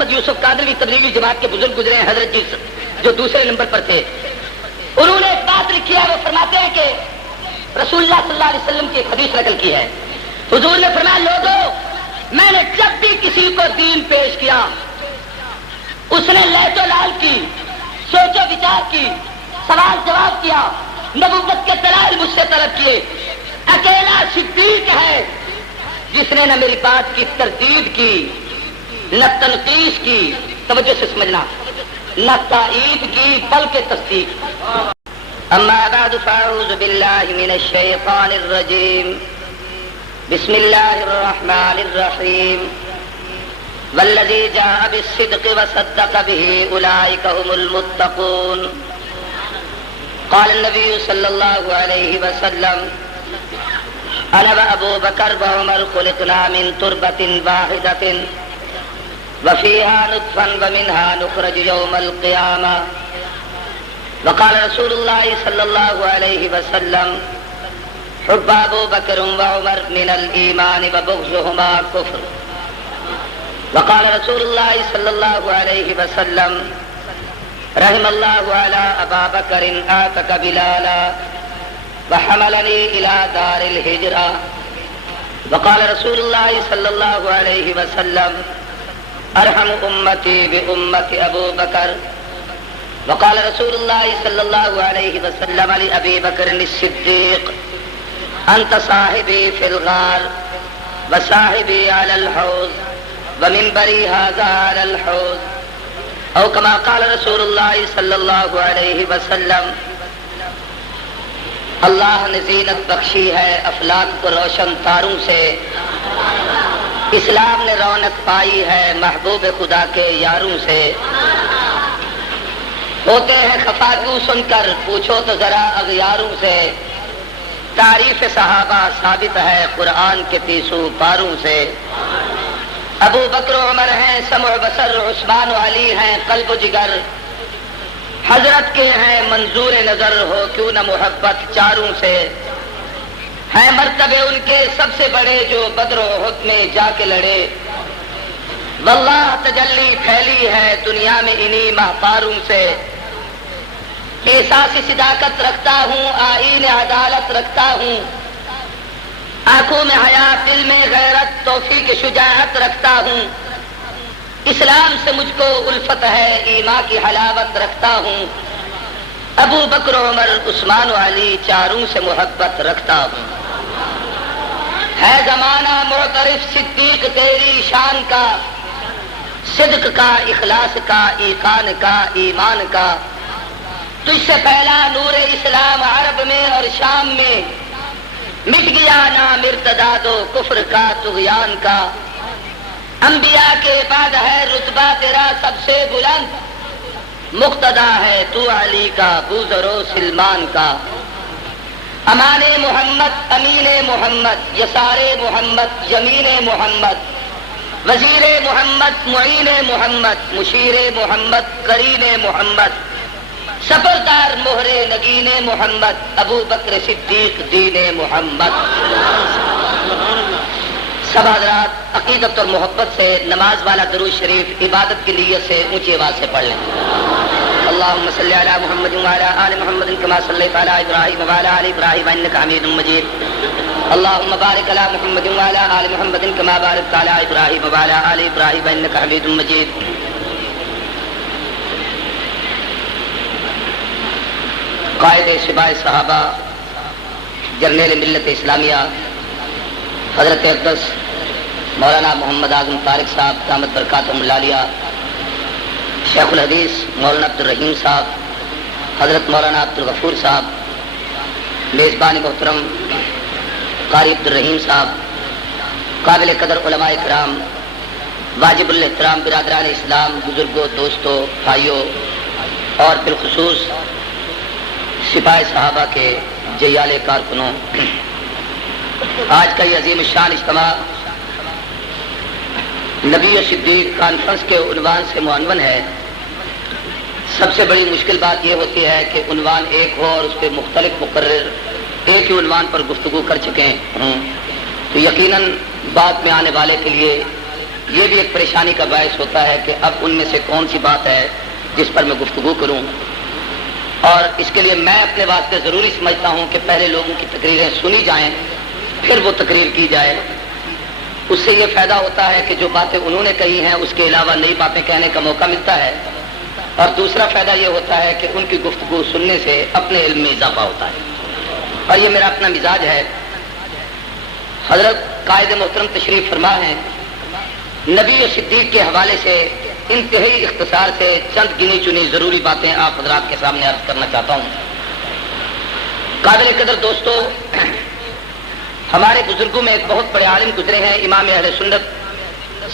محمد یوسف قادری تبلیغی جماعت کے بزرگ گزرے ہیں، حضرت جی جو دوسرے نمبر پر تھے، انہوں نے ایک بات لکھی ہے، وہ فرماتے ہیں کہ رسول اللہ صلی اللہ علیہ وسلم کی ایک حدیث نقل کی ہے، حضور نے فرمایا لوگوں میں نے جب بھی کسی کو دین پیش کیا اس نے لہج و لال کی، سوچ و وچار کی، سوال جواب کیا، نبوت کے دلائل مجھ سے طلب کیے، اکیلا صدیق ہے جس نے نہ میری بات کی تردید کی نہ تنقیص کی، توجہ سے سمجھنا، نہ تائید کی بلکہ تصدیق۔ اما بعد فاعوذ باللہ من الشیطان الرجیم، بسم اللہ الرحمن الرحیم، والذی جاء بالصدق وصدق به اولئک هم المتقون۔ قال النبی صلی اللہ علیہ وسلم انا وابو بکر وعمر خلقنا من تربۃ واحدۃ وفيها نطفا ومنها نخرج يوم القيامة۔ وقال رسول الله صلى الله عليه وسلم حب أبو بكر وعمر من الإيمان وبغضهما كفر۔ وقال رسول الله صلى الله عليه وسلم رحم الله على أبا بكر آتك بلالا وحملني إلى دار الهجرة۔ وقال رسول الله صلى الله عليه وسلم ارحم امتی بامت ابو بکر۔ وقال رسول اللہ صلی اللہ علیہ وسلم لابی بکر الصدیق انت صاحبی فی الغار وصاحبی علی الحوض ومنبری ھذا علی الحوض، او کما قال رسول اللہ صلی اللہ علیہ وسلم۔ اللہ نے زینت بخشی ہے افلاک کو روشن تاروں سے، اسلام نے رونق پائی ہے محبوب خدا کے یاروں سے۔ ہوتے ہیں خفا کیوں سن کر پوچھو تو ذرا اغیاروں سے، تعریف صحابہ ثابت ہے قرآن کے 30 پاروں سے۔ ابو بکر و عمر ہیں سمع بصر، عثمان و علی ہیں قلب و جگر، حضرت کے ہیں منظور نظر، ہو کیوں نہ محبت چاروں سے۔ ہیں مرتبے ان کے سب سے بڑے جو بدر و احد میں جا کے لڑے، واللہ تجلی پھیلی ہے دنیا میں انہی ماہپاروں سے۔ احساس صداقت رکھتا ہوں، آئین عدالت رکھتا ہوں، آنکھوں میں حیا دل میں غیرت توفیق شجاعت رکھتا ہوں، اسلام سے مجھ کو الفت ہے ایمان کی حلاوت رکھتا ہوں، ابو بکر عمر عثمان و علی چاروں سے محبت رکھتا ہوں۔ ہے زمانہ معترف صدیق تیری شان کا، صدق کا اخلاص کا ایقان کا ایمان کا، تجھ سے پہلا نور اسلام عرب میں اور شام میں، مٹ گیا نام ارتداد و کفر کا طغیان کا، انبیاء کے بعد ہے رتبہ تیرا سب سے بلند، مقتدا ہے تو علی کا بوذر و سلمان کا۔ امان محمد امین محمد یسار محمد یمین محمد، وزیر محمد معین محمد مشیر محمد قرین محمد، سپردار مہر نگین محمد ابو بکر صدیق دین محمد۔ سب حضرات عقیدت اور محبت سے نماز والا درود شریف عبادت کی نیت سے اونچی آواز سے پڑھ لیں۔ اللهم صل على محمد وعلى آل محمد كما صليت على إبراهيم وعلى آل إبراهيم إنك حميد مجيد۔ اللهم بارك على محمد وعلى آل محمد كما باركت على إبراهيم وعلى آل إبراهيم إنك حميد مجيد۔ قائد سپاہ صحابہ جرنیل ملت اسلامیہ حضرت اقدس مولانا محمد اعظم طارق صاحب دامت برکاتہم العالیہ، شیخ الحدیث مولانا عبد الرحیم صاحب، حضرت مولانا عبد الغفور صاحب، میزبان محترم قاری عبد الرحیم صاحب، قابل قدر علماء کرام، واجب الاحترام برادران اسلام، بزرگوں، دوستوں، بھائیوں اور بالخصوص سپاہ صحابہ کے جیالے کارکنوں، آج کا یہ عظیم الشان اجتماع نبی صدیق کانفرنس کے عنوان سے معنون ہے۔ سب سے بڑی مشکل بات یہ ہوتی ہے کہ عنوان ایک ہو اور اس پہ مختلف مقرر ایک ہی عنوان پر گفتگو کر چکے ہوں، تو یقیناً بعد میں آنے والے کے لیے یہ بھی ایک پریشانی کا باعث ہوتا ہے کہ اب ان میں سے کون سی بات ہے جس پر میں گفتگو کروں، اور اس کے لیے میں اپنے واسطے ضروری سمجھتا ہوں کہ پہلے لوگوں کی تقریریں سنی جائیں پھر وہ تقریر کی جائے۔ اس سے یہ فائدہ ہوتا ہے کہ جو باتیں انہوں نے کہی ہیں اس کے علاوہ نئی باتیں کہنے کا موقع ملتا ہے، اور دوسرا فائدہ یہ ہوتا ہے کہ ان کی گفتگو سننے سے اپنے علم میں اضافہ ہوتا ہے، اور یہ میرا اپنا مزاج ہے۔ حضرت قائد محترم تشریف فرما ہیں، نبی و صدیق کے حوالے سے انتہائی اختصار سے چند گنی چنی ضروری باتیں آپ حضرات کے سامنے عرض کرنا چاہتا ہوں۔ قابل قدر دوستو، ہمارے بزرگوں میں ایک بہت بڑے عالم گزرے ہیں، امام اہل سنت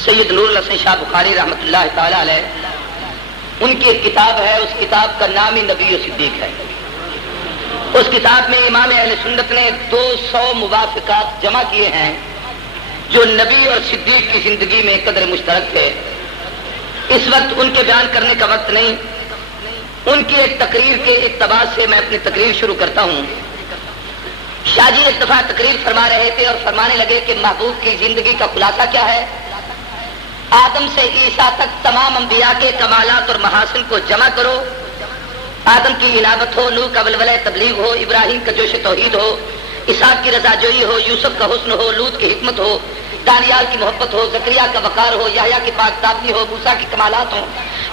سید نور الحسن شاہ بخاری رحمۃ اللہ تعالی علیہ۔ ان کی ایک کتاب ہے، اس کتاب کا نام ہی نبی و صدیق ہے۔ اس کتاب میں امام اہل سنت نے 200 موافقات جمع کیے ہیں جو نبی اور صدیق کی زندگی میں قدر مشترک تھے۔ اس وقت ان کے بیان کرنے کا وقت نہیں، ان کی ایک تقریر کے اقتباس سے میں اپنی تقریر شروع کرتا ہوں۔ شاہ جی ایک دفعہ تقریر فرما رہے تھے اور فرمانے لگے کہ محبوب کی زندگی کا خلاصہ کیا ہے؟ آدم سے عیسیٰ تک تمام انبیاء کے کمالات اور محاسن کو جمع کرو۔ آدم کی عنابت ہو، نوح کا ولولہ تبلیغ ہو، ابراہیم کا جوش توحید ہو، اسحاق کی رضا جوئی ہو، یوسف کا حسن ہو، لوط کی حکمت ہو، دانیال کی محبت ہو، زکریا کا وقار ہو، یحییٰ کی پاک دامنی ہو، موسیٰ کی کمالات ہوں،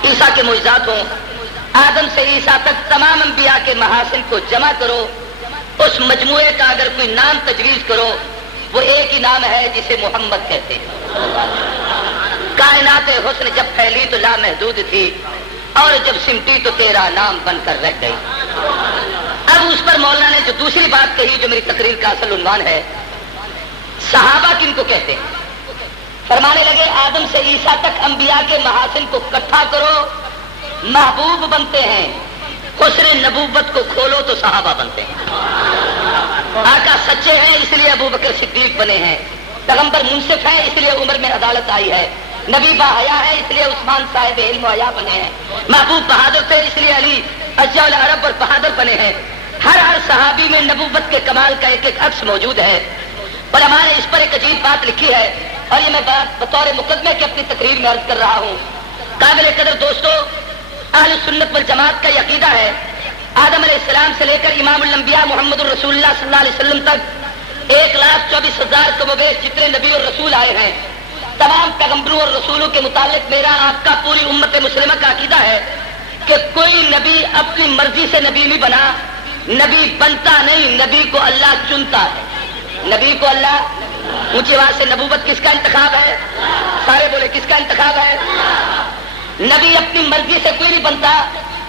عیسیٰ کے معجزات ہوں۔ آدم سے عیسیٰ تک تمام انبیاء کے محاسن کو جمع کرو، اس مجموعے کا اگر کوئی نام تجویز کرو وہ ایک ہی نام ہے جسے محمد کہتے ہیں۔ کائنات حسن جب پھیلی تو لامحدود تھی، اور جب سمٹی تو تیرا نام بن کر رہ گئی۔ اب اس پر مولانا نے جو دوسری بات کہی جو میری تقریر کا اصل عنوان ہے، صحابہ کن کو کہتے ہیں؟ فرمانے لگے آدم سے عیسیٰ تک انبیاء کے محاسن کو اکٹھا کرو، محبوب بنتے ہیں۔ حسن نبوت کو کھولو تو صحابہ بنتے ہیں۔ آقا سچے ہیں اس لیے ابو بکر صدیق بنے ہیں، پیغمبر منصف ہیں اس لیے عمر میں عدالت آئی ہے، نبی باحیا ہے اس لیے عثمان صاحب علم و حیا بنے ہیں، محبوب بہادر تھے اس لیے علی اشجع العرب اور بہادر بنے ہیں۔ ہر صحابی میں نبوت کے کمال کا ایک ایک عکس موجود ہے۔ علماء نے اس پر ایک عجیب بات لکھی ہے، اور یہ میں بطور مقدمے کی اپنی تقریر میں عرض کر رہا ہوں۔ قابل قدر دوستو، اہل سنت والجماعت کا عقیدہ ہے آدم علیہ السلام سے لے کر امام الانبیاء محمد الرسول اللہ صلی اللہ علیہ وسلم تک 1,24,000 کم و بیش جتنے نبی اور رسول آئے ہیں، تمام پیغمبروں اور رسولوں کے متعلق میرا آپ کا پوری امت مسلمہ کا عقیدہ ہے کہ کوئی نبی اپنی مرضی سے نبی نہیں بنا، نبی بنتا نہیں، نبی کو اللہ چنتا ہے۔ نبی کو اللہ، اونچی آواز سے، نبوت کس کا انتخاب ہے؟ سارے بولے کس کا انتخاب ہے؟ نبی اپنی مرضی سے کوئی نہیں بنتا۔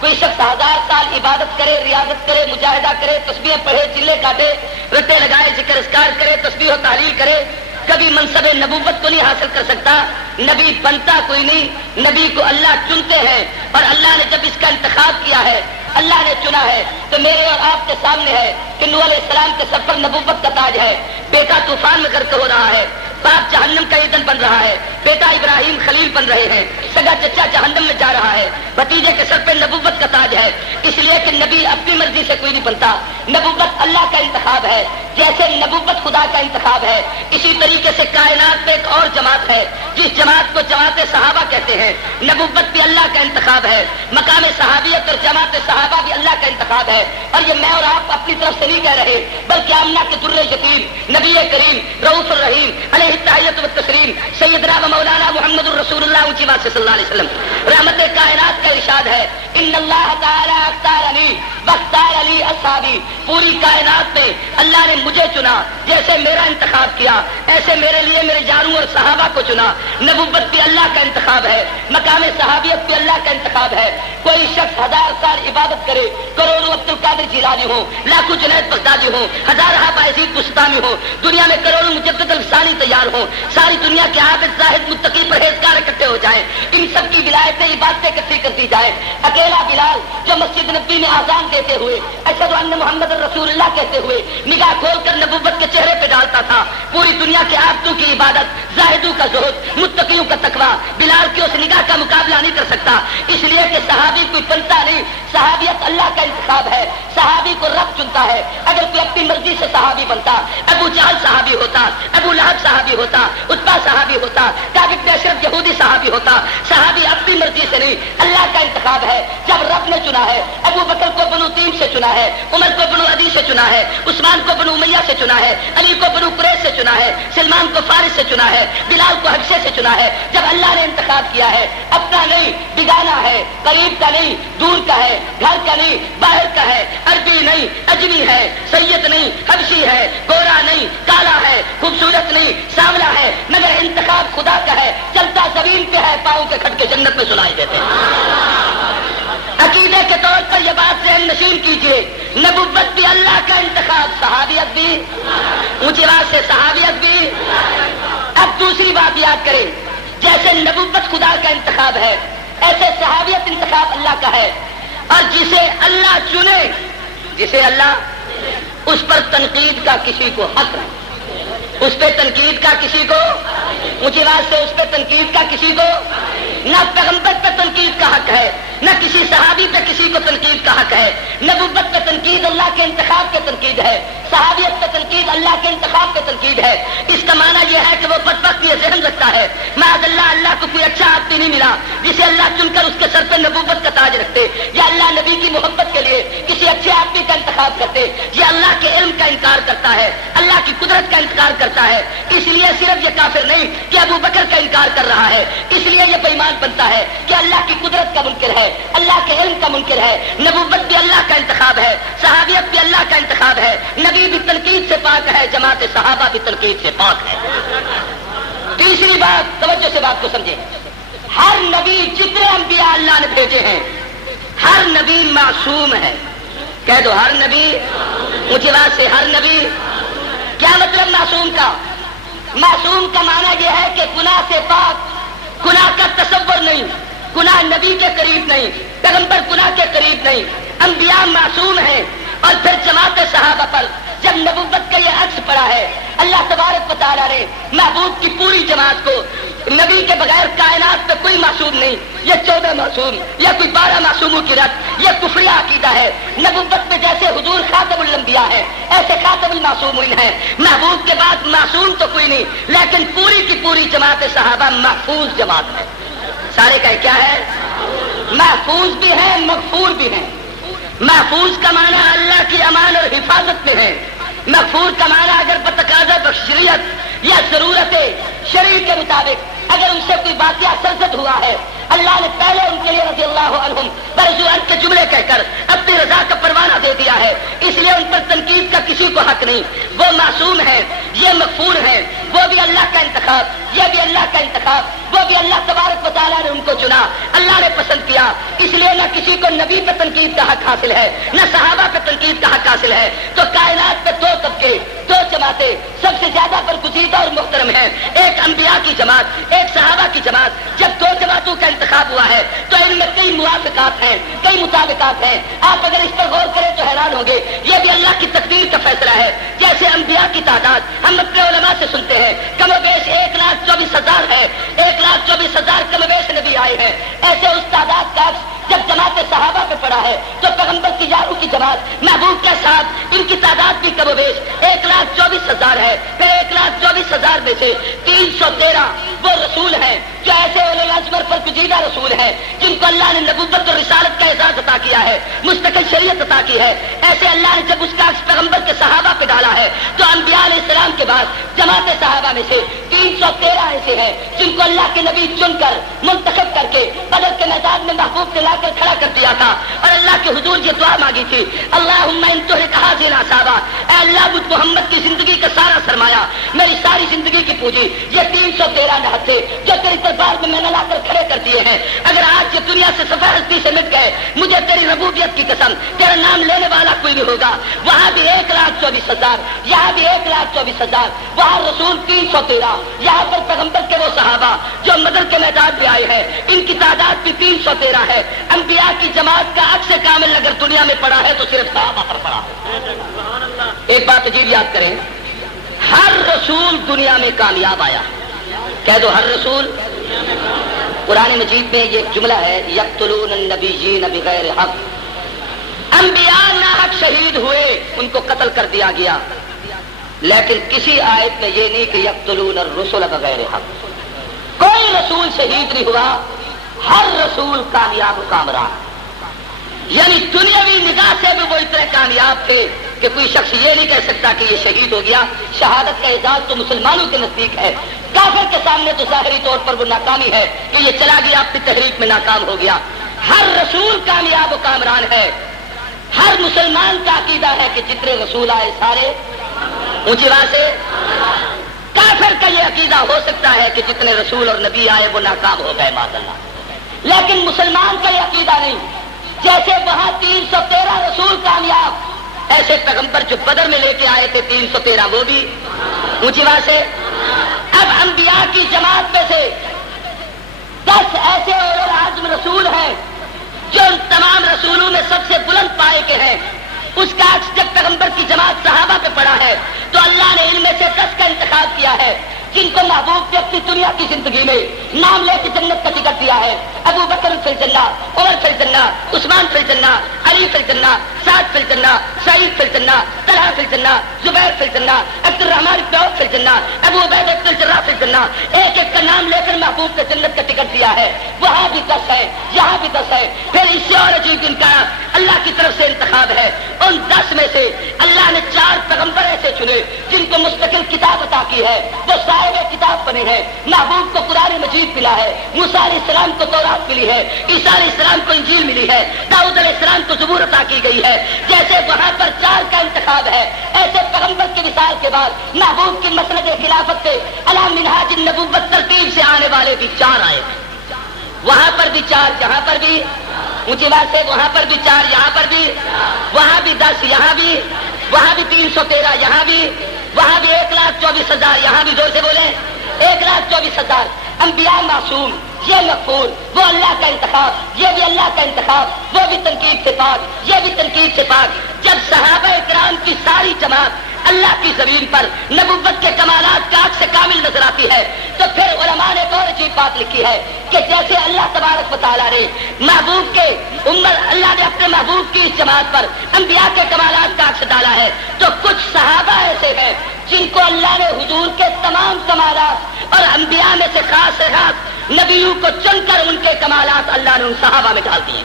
کوئی شخص 1000 سال عبادت کرے، ریاضت کرے، مجاہدہ کرے، تسبیح پڑھے، چلے کاٹے، رٹے لگائے، ذکر اذکار کرے، تسبیح و تحلیل کرے، کبھی منصب نبوت کو نہیں حاصل کر سکتا۔ نبی بنتا کوئی نہیں، نبی کو اللہ چنتے ہیں، اور اللہ نے جب اس کا انتخاب کیا ہے، اللہ نے چنا ہے، تو میرے اور آپ کے سامنے ہے کہ نوح علیہ السلام کے سر پر نبوت کا تاج ہے، بیٹا طوفان میں غرق ہو رہا ہے، باپ جہنم کا ایندھن بن رہا ہے، بیٹا ابراہیم خلیل بن رہے ہیں، سگا چچا جہنم میں جا رہا ہے، بھتیجے کے سر پہ نبوت کا تاج ہے، اس لیے کہ نبی اپنی مرضی سے کوئی نہیں بنتا، نبوت اللہ کا انتخاب ہے۔ جیسے نبوت خدا کا انتخاب ہے، اسی طریقے سے کائنات میں ایک اور جماعت ہے جس جماعت کو جماعت صحابہ کہتے ہیں۔ نبوت بھی اللہ کا انتخاب ہے، مقام صحابیت اور جماعت صحابہ بھی اللہ کا انتخاب ہے، اور یہ میں اور آپ اپنی طرف سے نہیں کہہ رہے، بلکہ آمنہ کے در یتیم نبی کریم رؤوف الرحیم علیہ التحیۃ والتسلیم سیدنا و مولانا محمد الرسول اللہ اونچی بات سے صلی اللہ علیہ وسلم رحمت کائنات کا ارشاد ہے، ان اللہ تعالی اختارنی واختار علی اصحابی۔ پوری کائنات میں اللہ نے مجھے چنا، جیسے میرا انتخاب کیا ایسے میرے لیے میرے یاروں اور صحابہ کو چنا۔ نبوت بھی اللہ کا انتخاب ہے، مقام صحابیت بھی اللہ کا انتخاب ہے۔ کوئی شخص 1000 سال عبادت کرے، کروڑوں عبد القادر جیلانی ہو، لاکھوں جنید بغدادی ہو، ہزارہ بایزید بستانی ہو، دنیا میں کروڑوں مجدد الفسانی تیار ہو، ساری دنیا کے عابد زاہد متقی پرہیزگار اکٹھے ہو جائیں، ان سب کی ولایتیں ایسے ہی باتیں اکٹھی کر دی جائے. اکیلا بلال جو مسجد نبی میں اذان دیتے ہوئے اشہد ان محمد رسول اللہ کہتے ہوئے نگاہ کھول کر نبوت کے چہرے پہ ڈالتا تھا. پوری دنیا کے عابدوں کی عبادت, زاہدوں کا زہد, متقیوں کا تقویٰ بلال کی اس نگاہ کا مقابلہ نہیں کر سکتا. اس لیے کہ صحابی کوئی بنتا نہیں, صحابیت اللہ کا انتخاب ہے. صحابی کو رب چنتا ہے. اگر کوئی اپنی مرضی سے صحابی بنتا, ابو جہل صحابی ہوتا, ابو لہب صحابی ہوتا, عتبہ صحابی ہوتا, کعب بن اشرف یہودی صحابی ہوتا. صحابی اپنی مرضی سے نہیں, اللہ کا انتخاب ہے. جب رب نے چنا ہے, ابو بکر کو بنو تیم سے چنا ہے, عمر کو بنو عدی سے چنا ہے, عثمان کو بنو امیہ سے چنا ہے, علی کو بنو قریش سے چنا ہے, سلمان کو فارس سے چنا ہے, بلال کو حبشے سے چنا ہے. جب اللہ نے انتخاب کیا ہے, اپنا نہیں بیگانہ ہے, قریب کا نہیں دور کا ہے, گھر کا نہیں باہر کا ہے, عربی نہیں اجمی ہے, سید نہیں حبشی ہے, گورا نہیں کالا ہے, خوبصورت نہیں سانولا ہے, مگر انتخاب خدا کا ہے. چلتا زمین پہ ہے, پاؤں کے کھٹکے جنت میں سنائی دیتے ہیں. عقیدے کے طور پر یہ بات ذہن نشین کیجیے, نبوت بھی اللہ کا انتخاب, صحابیت بھی, اونچی آواز سے صحابیت بھی. اب دوسری بات یاد کریں, جیسے نبوت خدا کا انتخاب ہے, ایسے صحابیت انتخاب اللہ کا ہے. اور جسے اللہ چنے, جسے اللہ, اس پر تنقید کا کسی کو حق نہیں, اس پہ تنقید کا کسی کو, اونچی آواز سے, اس پہ تنقید کا کسی کو, نہ پیغمبر پہ تنقید کا حق ہے, نہ کسی صحابی پہ کسی کو تنقید کا حق ہے. نبوت پہ تنقید اللہ کے انتخاب کے تنقید ہے, صحابیت پہ تنقید اللہ کے انتخاب پہ تنقید ہے. اس کا معنی یہ ہے کہ وہ بدبخت یہ ذہن رکھتا ہے, معاذ اللہ اللہ کو کوئی اچھا آدمی نہیں ملا جسے اللہ چن کر اس کے سر پہ نبوت کا تاج رکھتے, یا اللہ نبی کی محبت کے لیے کسی اچھے آدمی کا انتخاب کرتے. یہ اللہ کے علم کا انکار کرتا ہے, اللہ کی قدرت کا انکار کرتا ہے. اس لیے صرف یہ کافر نہیں کہ ابو بکر کا انکار کر رہا ہے, اس لیے یہ بےایمان بنتا ہے کہ اللہ کی قدرت کا منکر ہے, اللہ کے علم کا منکر ہے. نبوت بھی اللہ کا انتخاب ہے, صحابیت بھی اللہ کا انتخاب ہے. نبی بھی تنقید سے پاک ہے, جماعت صحابہ بھی تنقید سے پاک ہے. تیسری بات, توجہ سے بات کو سمجھیں, ہر نبی جتنے انبیاء اللہ نے بھیجے ہیں, ہر نبی معصوم ہے. کہہ دو ہر نبی, اونچی آواز سے ہر نبی. کیا مطلب معصوم کا؟ معصوم کا معنی یہ ہے کہ گناہ سے پاک, گناہ کا تصور نہیں, گناہ نبی کے قریب نہیں, پیغمبر گناہ کے قریب نہیں. انبیاء معصوم ہیں. اور پھر جماعت صحابہ پر جب نبوت کا یہ عکس پڑا ہے, اللہ تبارک و تعالیٰ نے محبوب کی پوری جماعت کو, نبی کے بغیر کائنات میں کوئی معصوم نہیں, یہ 14 معصوم یا کوئی 12 معصوموں کی رت, یہ کفریہ عقیدہ ہے. نبوت میں جیسے حضور خاتم الانبیاء ہے, ایسے خاتم المعصومین ہیں. محبوب کے بعد معصوم تو کوئی نہیں, لیکن پوری کی پوری جماعت صحابہ محفوظ جماعت ہے. سارے کا کیا ہے؟ محفوظ بھی ہیں, مغفور بھی ہیں. محفوظ کا معنی اللہ کی امان اور حفاظت میں ہے. مغفور کا معنی اگر بتقاضا بشریت یا ضرورت شرع کے مطابق اگر ان سے کوئی واقعہ سرزد ہوا ہے, اللہ نے پہلے ان کے لیے رضی اللہ عنہم برضو ان کے جملے کہہ کر اپنی رضا کا پروانہ دے دیا ہے, اس لیے ان پر تنقید کا کسی کو حق نہیں. وہ معصوم ہیں, یہ مغفور ہیں. وہ بھی اللہ کا انتخاب, یہ بھی اللہ کا انتخاب. وہ بھی اللہ تبارک و تعالیٰ نے ان کو چنا, اللہ نے پسند کیا. اس لیے نہ کسی کو نبی پہ تنقید کا حق حاصل ہے, نہ صحابہ پہ تنقید کا حق حاصل ہے. تو کائنات میں 2 طبقے, 2 جماعتیں سب سے زیادہ برگزیدہ اور محترم ہیں. ایک انبیاء کی جماعت, ایک صحابہ کی جماعت. جب 2 جماعتوں کا انتخاب ہوا ہے تو ان میں کئی موافقات ہیں, کئی مطابقات ہیں. آپ اگر اس پر غور کریں تو حیران ہوں گے. یہ بھی اللہ کی تقدیر کا فیصلہ ہے. جیسے انبیاء کی تعداد ہم اپنے علماء سے سنتے ہیں کم و بیش 1,24,000 ہے, 1,24,000 کم و بیش نبی آئے ہیں. ایسے اس تعداد کا جب جماعت صحابہ پہ پڑا ہے تو پیغمبر کی یاروں کی جماعت محبوب کے ساتھ ان کی تعداد بھی کم و بیش 1,24,000 ہے. پھر 1,24,000 میں سے 313 وہ رسول ہیں جو ایسے اولو العزم پر گزیدہ رسول ہیں جن کو اللہ نے نبوت اور رسالت کا اعزاز عطا کیا ہے, مستقل شریعت عطا کی ہے. ایسے اللہ نے جب اس کا پیغمبر کے صحابہ پہ ڈالا ہے تو انبیاء علیہ السلام کے بعد جماعت صحابہ میں سے 313 ایسے ہیں جن کو اللہ کے نبی چن کر منتخب کر کے بدر کے میدان میں محبوب سے لا کر کھڑا کر دیا تھا. اور اللہ کے حضور یہ دعا مانگی تھی, اللہم ان تحرک ہذہ الاصحابہ, اے اللہ مجھ محمد کی زندگی کا سارا سرمایہ, میری ساری زندگی کی پونجی, یہ 313 نہر تھے جو تیرے دربار میں میں نے لا کر کھڑے کر دیے ہیں. اگر آج یہ دنیا سے صفحہ ہستی سے مٹ گئے, مجھے تیری ربوبیت کی قسم, تیرا نام لینے والا کوئی نہیں ہوگا. وہاں بھی 1,24,000, یہاں بھی 1,24,000. وہاں رسول 313, یہاں پر پیغمبر کے وہ صحابہ جو بدر کے میدان میں آئے ہیں, ان کی تعداد بھی 313 ہے. انبیاء کی جماعت کا عکس کامل اگر دنیا میں پڑا ہے تو صرف صحابہ پر پڑا ہے. ایک بات عجیب یاد کریں, ہر رسول دنیا میں کامیاب آیا. کہہ دو ہر رسول. قرآن مجید میں یہ جملہ ہے, یقتلون النبیین بغیر حق. انبیاء ناحق شہید ہوئے, ان کو قتل کر دیا گیا, لیکن کسی آیت میں یہ نہیں کہ یقتلون الرسل بغیر حق. کوئی رسول شہید نہیں ہوا, ہر رسول کامیاب و کامران. یعنی دنیاوی نگاہ سے بھی وہ اتنے کامیاب تھے کہ کوئی شخص یہ نہیں کہہ سکتا کہ یہ شہید ہو گیا. شہادت کا اعزاز تو مسلمانوں کے نزدیک ہے, کافر کے سامنے تو ظاہری طور پر وہ ناکامی ہے کہ یہ چلا گیا, اپنی تحریک میں ناکام ہو گیا. ہر رسول کامیاب و کامران ہے. ہر مسلمان کا عقیدہ ہے کہ جتنے رسول آئے سارے اونچی آواز سے. کافر کا یہ عقیدہ ہو سکتا ہے کہ جتنے رسول اور نبی آئے وہ ناکام ہو گئے معاذ اللہ, لیکن مسلمان کا یہ عقیدہ نہیں. جیسے وہاں 313 رسول کامیاب, ایسے پیغمبر جو بدر میں لے کے آئے تھے 313 وہ بھی اونچی آواز سے. اب انبیاء کی جماعت میں سے 10 ایسے اولو العزم رسول ہیں جو ان تمام رسولوں میں سب سے بلند پائے کے ہیں. اس کا عکس جب پیغمبر کی جماعت صحابہ پہ پڑا ہے تو اللہ نے ان میں سے 10 کا انتخاب کیا ہے جن کو محبوب نے اپنی دنیا کی زندگی میں نام لے کے جنت کا ٹکٹ دیا ہے. ابو بکر فی الجنہ, عمر فی الجنہ, عثمان فی الجنہ, علی فی الجنہ, سعد فی الجنہ, سعید فی الجنہ, طلحہ فی الجنہ, زبیر فی الجنہ, عبد الرحمن بن عوف فی الجنہ, ابو عبیدہ بن الجراح فی الجنہ. ایک ایک کا نام لے کر محبوب نے جنت کا ٹکٹ دیا ہے. وہاں بھی 10 ہے, یہاں بھی 10 ہے. پھر اس سے اور عجیب ان کا اللہ کی طرف سے انتخاب ہے. ان 10 میں سے اللہ نے 4 پیغمبر ایسے چنے جن کو مستقل کتاب عطا کی ہے, وہ صاحب کتاب بنے ہیں. محبوب کو قرآن مجید ملا ہے, موسیٰ علیہ السلام کو تورات ملی ہے, عیسیٰ علیہ السلام کو انجیل ملی ہے, داؤد علیہ السلام کو زبور عطا کی گئی ہے. جیسے وہاں پر 4 کا انتخاب ہے, ایسے پیغمبر کے وصال کے بعد محبوب کی مسند خلافت سے علی منہاج النبوت ترتیب سے آنے والے بھی 4 آئے. وہاں پر بھی 4, یہاں پر بھی اونچی بات سے, وہاں پر بھی 4, یہاں پر بھی, وہاں بھی 10, یہاں بھی, وہاں بھی 313, یہاں بھی, وہاں بھی 1,24,000, یہاں بھی زور سے بولیں 1,24,000. انبیاء معصوم, یہ مغفور, وہ اللہ کا انتخاب, یہ بھی اللہ کا انتخاب, وہ بھی تنقید سے پاک, یہ بھی تنقید سے پاک. جب صحابہ کرام کی ساری جماعت اللہ کی زمین پر نبوت کے کمالات کا عکس کامل نظر آتی ہے تو پھر علماء نے ایک اور عجیب بات لکھی ہے کہ جیسے اللہ تبارک و تعالیٰ نے محبوب کے اللہ نے اپنے محبوب کی اس جماعت پر انبیاء کے کمالات کا عکس ڈالا ہے, تو کچھ صحابہ ایسے ہیں جن کو اللہ نے حضور کے تمام کمالات اور انبیاء میں سے خاص نبیوں کو چن کر ان کے کمالات اللہ نے ان صحابہ میں ڈال دیے.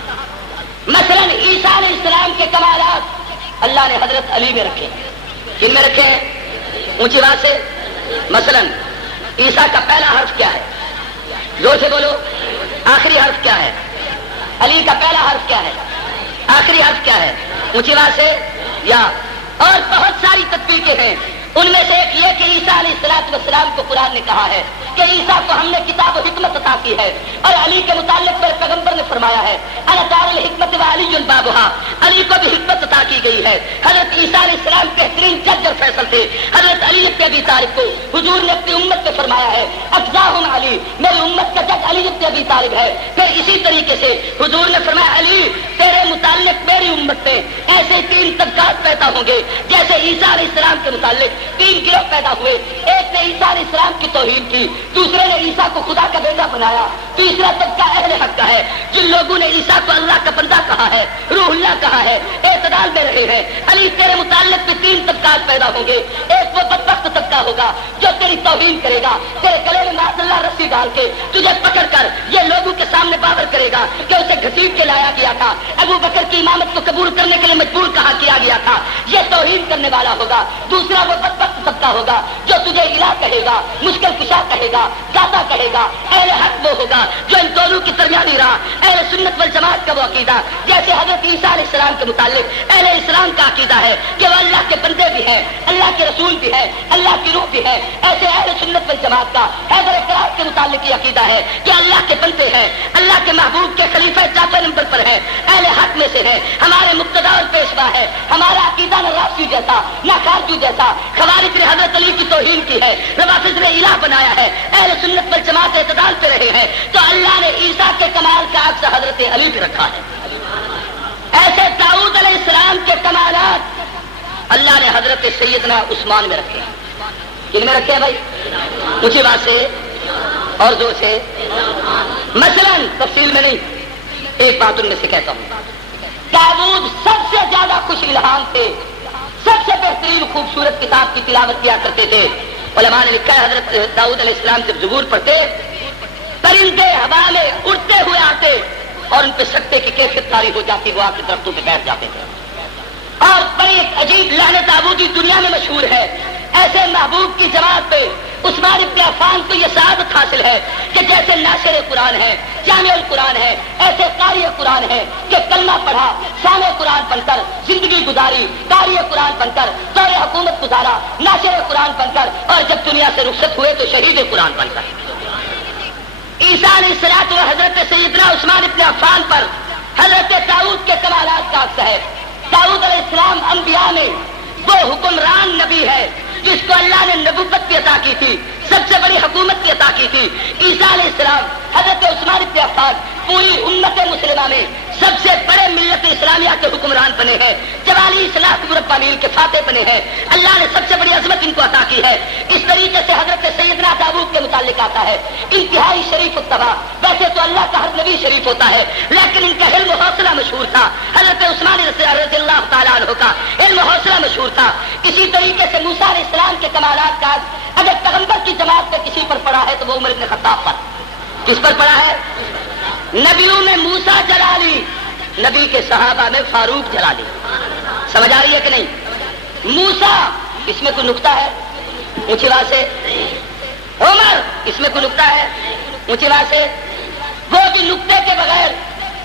مثلا عیسیٰ علیہ السلام کے کمالات اللہ نے حضرت علی میں رکھے. کن میں رکھے ہیں؟ اونچی بات سے. مثلا عیسیٰ کا پہلا حرف کیا ہے؟ زور سے بولو. آخری حرف کیا ہے؟ علی کا پہلا حرف کیا ہے؟ آخری حرف کیا ہے؟ اونچی بات سے. یا اور بہت ساری تطبیقیں ہیں, ان میں سے ایک یہ کہ عیسیٰ علیہ السلام کو قرآن نے کہا ہے کہ عیسیٰ کو ہم نے کتاب و حکمت عطا کی ہے, اور علی کے متعلق پر پیغمبر نے فرمایا ہے انا دار الحکمت وعلی بابها, علی کو بھی حکمت عطا کی گئی ہے. حضرت عیسیٰ علیہ السلام بہترین جج اور فیصل تھے. حضرت علی بن ابی طالب کو حضور نے اپنی امت میں فرمایا ہے افضاہم علی, میری امت کا جج علی بن ابی طالب ہے. پھر اسی طریقے سے حضور نے فرمایا علی تیرے متعلق میری امت میں ایسے 3 طبقات پیدا ہوں گے جیسے عیسیٰ علیہ السلام کے متعلق 3 گروہ پیدا ہوئے. ایک نے عیسیٰ علیہ السلام کی توہین کی, دوسرے نے عیسیٰ کو خدا کا بیٹا بنایا, تیسرا طبقہ اہل حق کا ہے جن لوگوں نے عیسیٰ کو اللہ کا بندہ کہا ہے, روح اللہ کہا ہے, اعتدال میں رہے ہیں. علی تیرے متعلق بھی 3 طبقات پیدا ہوں گے. ایک وہ بدبخت طبقہ ہوگا جو تیری توہین کرے گا, تیرے گلے میں معاذ اللہ رسی ڈال کے تجھے پکڑ کر یہ لوگوں کے سامنے باور کرے گا کہ اسے گھسیٹ کے لایا گیا تھا, ابو بکر کی امامت کو قبول کرنے کے لیے مجبور کیا گیا تھا. یہ توہین کرنے والا ہوگا. دوسرا وہ بدبخت طبقہ ہوگا جو تجھے الہ کہے گا, مشکل کشا کہے گا, داتا کہے گا. اہل حق وہ ہوگا جو ان دونوں کی درمیانی راہ، اہل سنت والجماعت کا وہ عقیدہ جیسے حضرت عیسیٰ علیہ السلام کے متعلق اہل اسلام کا عقیدہ ہے کہ وہ اللہ کے بندے بھی ہیں، اللہ کے رسول بھی ہے، اللہ کی روح بھی ہے، ایسے اہل سنت والجماعت کا حیدر کرام کے متعلق یہ عقیدہ ہے کہ اللہ کے بندے ہیں، اللہ کے محبوب کے خلیفہ چوتھے نمبر پر ہے، اہل حق میں سے ہے، ہمارے مقتدا اور پیشوا ہے، ہمارا عقیدہ نہ رافضی جیسا نہ خارجی جیسا، خوارج نے حضرت علی کی توہین کی ہے، روافض نے الہ بنایا ہے، اہل سنت والجماعت اعتدال پہ رہے ہیں، تو اللہ نے عیسیٰ کے کمال کا عکس حضرت علی پہ رکھا ہے۔ ایسے داؤد علیہ السلام کے کمالات اللہ نے حضرت سیدنا عثمان میں رکھے ہیں۔ کن میں رکھے ہیں بھائی؟ اونچی بات سے اور زور سے، مثلا تفصیل میں نہیں، ایک بات ان میں سے کہتا ہوں، داؤد سب سے زیادہ خوش الہام تھے، سب سے بہترین خوبصورت کتاب کی تلاوت کیا کرتے تھے۔ علماء نے لکھا ہے حضرت داؤد علیہ السلام جب زبور پڑھتے، پرندے ہوا میں اڑتے ہوئے آتے اور ان پہ سکتے کی کیفیت طاری ہو جاتی، وہ آ کے درختوں پہ بیٹھ جاتے تھے، اور بڑی عجیب لعنت آبودی دنیا میں مشہور ہے۔ ایسے محبوب کی جماعت پہ عثمان ابن عفان کو یہ سعادت حاصل ہے کہ جیسے ناشر قرآن ہے، جامع القرآن ہے، ایسے قاری قرآن ہے کہ کلمہ پڑھا، سامع قرآن بن کر زندگی گزاری، قاری قرآن بن کر دور حکومت گزارا، ناشر قرآن بن کر، اور جب دنیا سے رخصت ہوئے تو شہید قرآن بن کر۔ عیسیٰ علیہ الصلوۃ و حضرت سیدنا عثمان ابن عفان پر حضرت داؤد کے کمالات کا عکس ہے۔ داؤد علیہ السلام انبیاء میں وہ حکمران نبی ہے جس کو اللہ نے نبوت بھی عطا کی تھی، سب سے بڑی حکومت بھی عطا کی تھی۔ عیسیٰ علیہ السلام حضرت عثمان ابن عفان پوری امت مسلمہ میں سب سے بڑے ملت اسلامیہ کے حکمران بنے ہیں، 44 لاکھ مربع میل کے فاتح بنے ہیں۔ اللہ نے سب سے بڑی عظمت ان کو عطا کی ہے۔ اس طریقے سے حضرت سیدنا داؤد کے متعلق آتا ہے، انتہائی شریف الطبع۔ ویسے تو اللہ کا ہر نبی شریف ہوتا ہے، لیکن ان کا علم و حوصلہ مشہور تھا۔ حضرت عثمان رضی اللہ تعالیٰ عنہ کا علم و حوصلہ مشہور تھا۔ اسی طریقے سے موسیٰ علیہ السلام کے کمالات کا اگر پیغمبر کی جماعت پہ کسی پر پڑا ہے تو وہ عمر بن خطاب پر۔ کس پر پڑا ہے؟ نبیوں میں موسیٰ جلالی، نبی کے صحابہ میں فاروق جلالی۔ سمجھ آ رہی ہے کہ نہیں؟ موسیٰ اس میں کوئی نقطہ ہے؟ اونچی آواز سے۔ عمر اس میں کوئی نقطہ ہے؟ اونچی آواز سے۔ وہ بھی نقطے کے بغیر،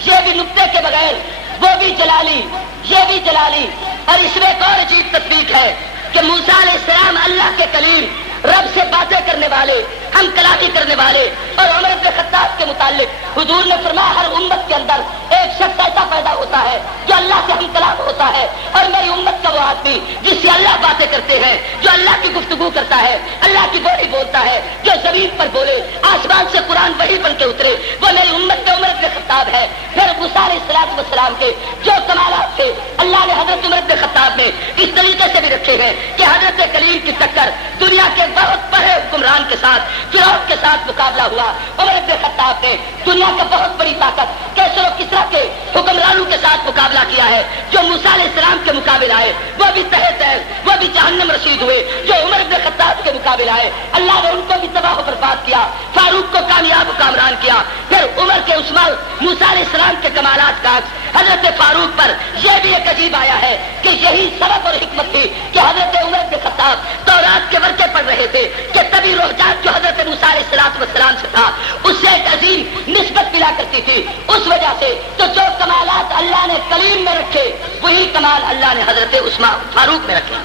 یہ بھی نقطے کے بغیر، وہ بھی جلالی، یہ بھی جلالی۔ اور اس میں ایک اور عجیب تطبیق ہے کہ موسیٰ علیہ السلام اللہ کے کلیم، رب سے باتیں کرنے والے، ہم کلامی کرنے والے، اور عمر بن خطاب کے متعلق حضور نے فرمایا ہر امت کے اندر ایک شخص ایسا پیدا ہوتا ہے جو اللہ سے ہم کلام ہوتا ہے، اور میری امت کا وہ آدمی جس سے اللہ باتیں کرتے ہیں، جو اللہ کی گفتگو کرتا ہے، اللہ کی بولی بولتا ہے، جو زمین پر بولے، آسمان سے قرآن وحی بن کے اترے، وہ میری امت کے عمر بن خطاب ہے۔ پھر موسیٰ علیہ السلام کے جو کمالات تھے اللہ نے حضرت عمر بن خطاب میں اس طریقے سے بھی رکھے ہیں کہ حضرت کلیم کی ٹکر دنیا کے بہت بڑے حکمران کے ساتھ، فرعون کے ساتھ مقابلہ ہوا۔ عمر بن خطاب نے دنیا کا بہت بڑی طاقت کیسر و کسریٰ کے حکمرانوں کے ساتھ مقابلہ کیا ہے، جو موسیٰ علیہ السلام کے مقابل آئے وہ بھی تہہ تہہ، وہ بھی جہنم رسید ہوئے۔ جو عمر بن خطاب کے مقابل آئے اللہ نے ان کو بھی تباہ و برباد کیا، فاروق کو کامیاب و کامران کیا۔ پھر عمر کے عثمان موسیٰ علیہ السلام کے کمالات کا حضرت فاروق پر یہ بھی ایک عجیب آیا ہے کہ یہی سبب اور حکمت تھی کہ حضرت عمر بن خطاب تورات کے ورقے پڑھ رہے تھے کہ تبھی روحجات جو حضرت موسیٰ علیہ السلام سے تھا اس سے ایک عظیم نسبت ملا کرتی تھی۔ اس وجہ سے تو جو کمالات اللہ نے کلیم میں رکھے وہی کمال اللہ نے حضرت عثمان فاروق میں رکھے۔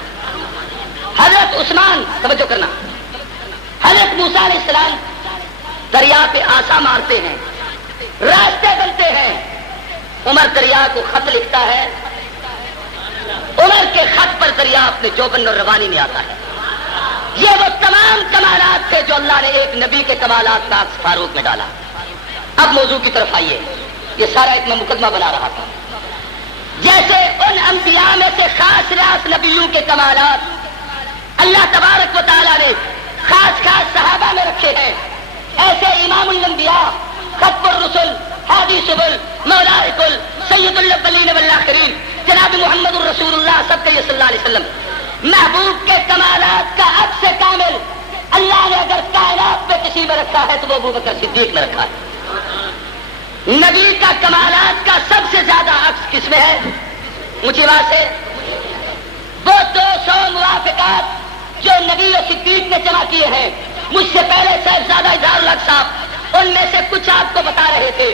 حضرت عثمان توجہ کرنا، حضرت موسیٰ علیہ السلام دریا پہ آسا مارتے ہیں، راستے بنتے ہیں، عمر دریا کو خط لکھتا ہے، عمر کے خط پر دریا اپنے جوبن اور روانی میں آتا ہے۔ یہ وہ تمام کمالات تھے جو اللہ نے ایک نبی کے کمالات کا عکس فاروق میں ڈالا۔ اب موضوع کی طرف آئیے، یہ سارا ایک میں مقدمہ بنا رہا تھا۔ جیسے ان انبیاء میں سے خاص راس نبیوں کے کمالات اللہ تبارک و تعالیٰ نے خاص خاص صحابہ میں رکھے ہیں، ایسے امام الانبیاء، ختم الرسل، ہادی سبل، مولا کل، سید الاولین والآخرین، جناب محمد الرسول اللہ صلی اللہ علیہ وسلم، محبوب کے کمالات کا عکس کامل اللہ نے اگر کائنات میں کسی میں رکھا ہے تو وہ ابوبکر صدیق میں رکھا ہے۔ نبی کا کمالات کا سب سے زیادہ عکس کس میں ہے؟ اونچی آواز سے۔ وہ 200 موافقات جو نبی و صدیق نے جمع کیے ہیں، مجھ سے پہلے صاحبزادہ اظہار الحق صاحب ان میں سے کچھ آپ کو بتا رہے تھے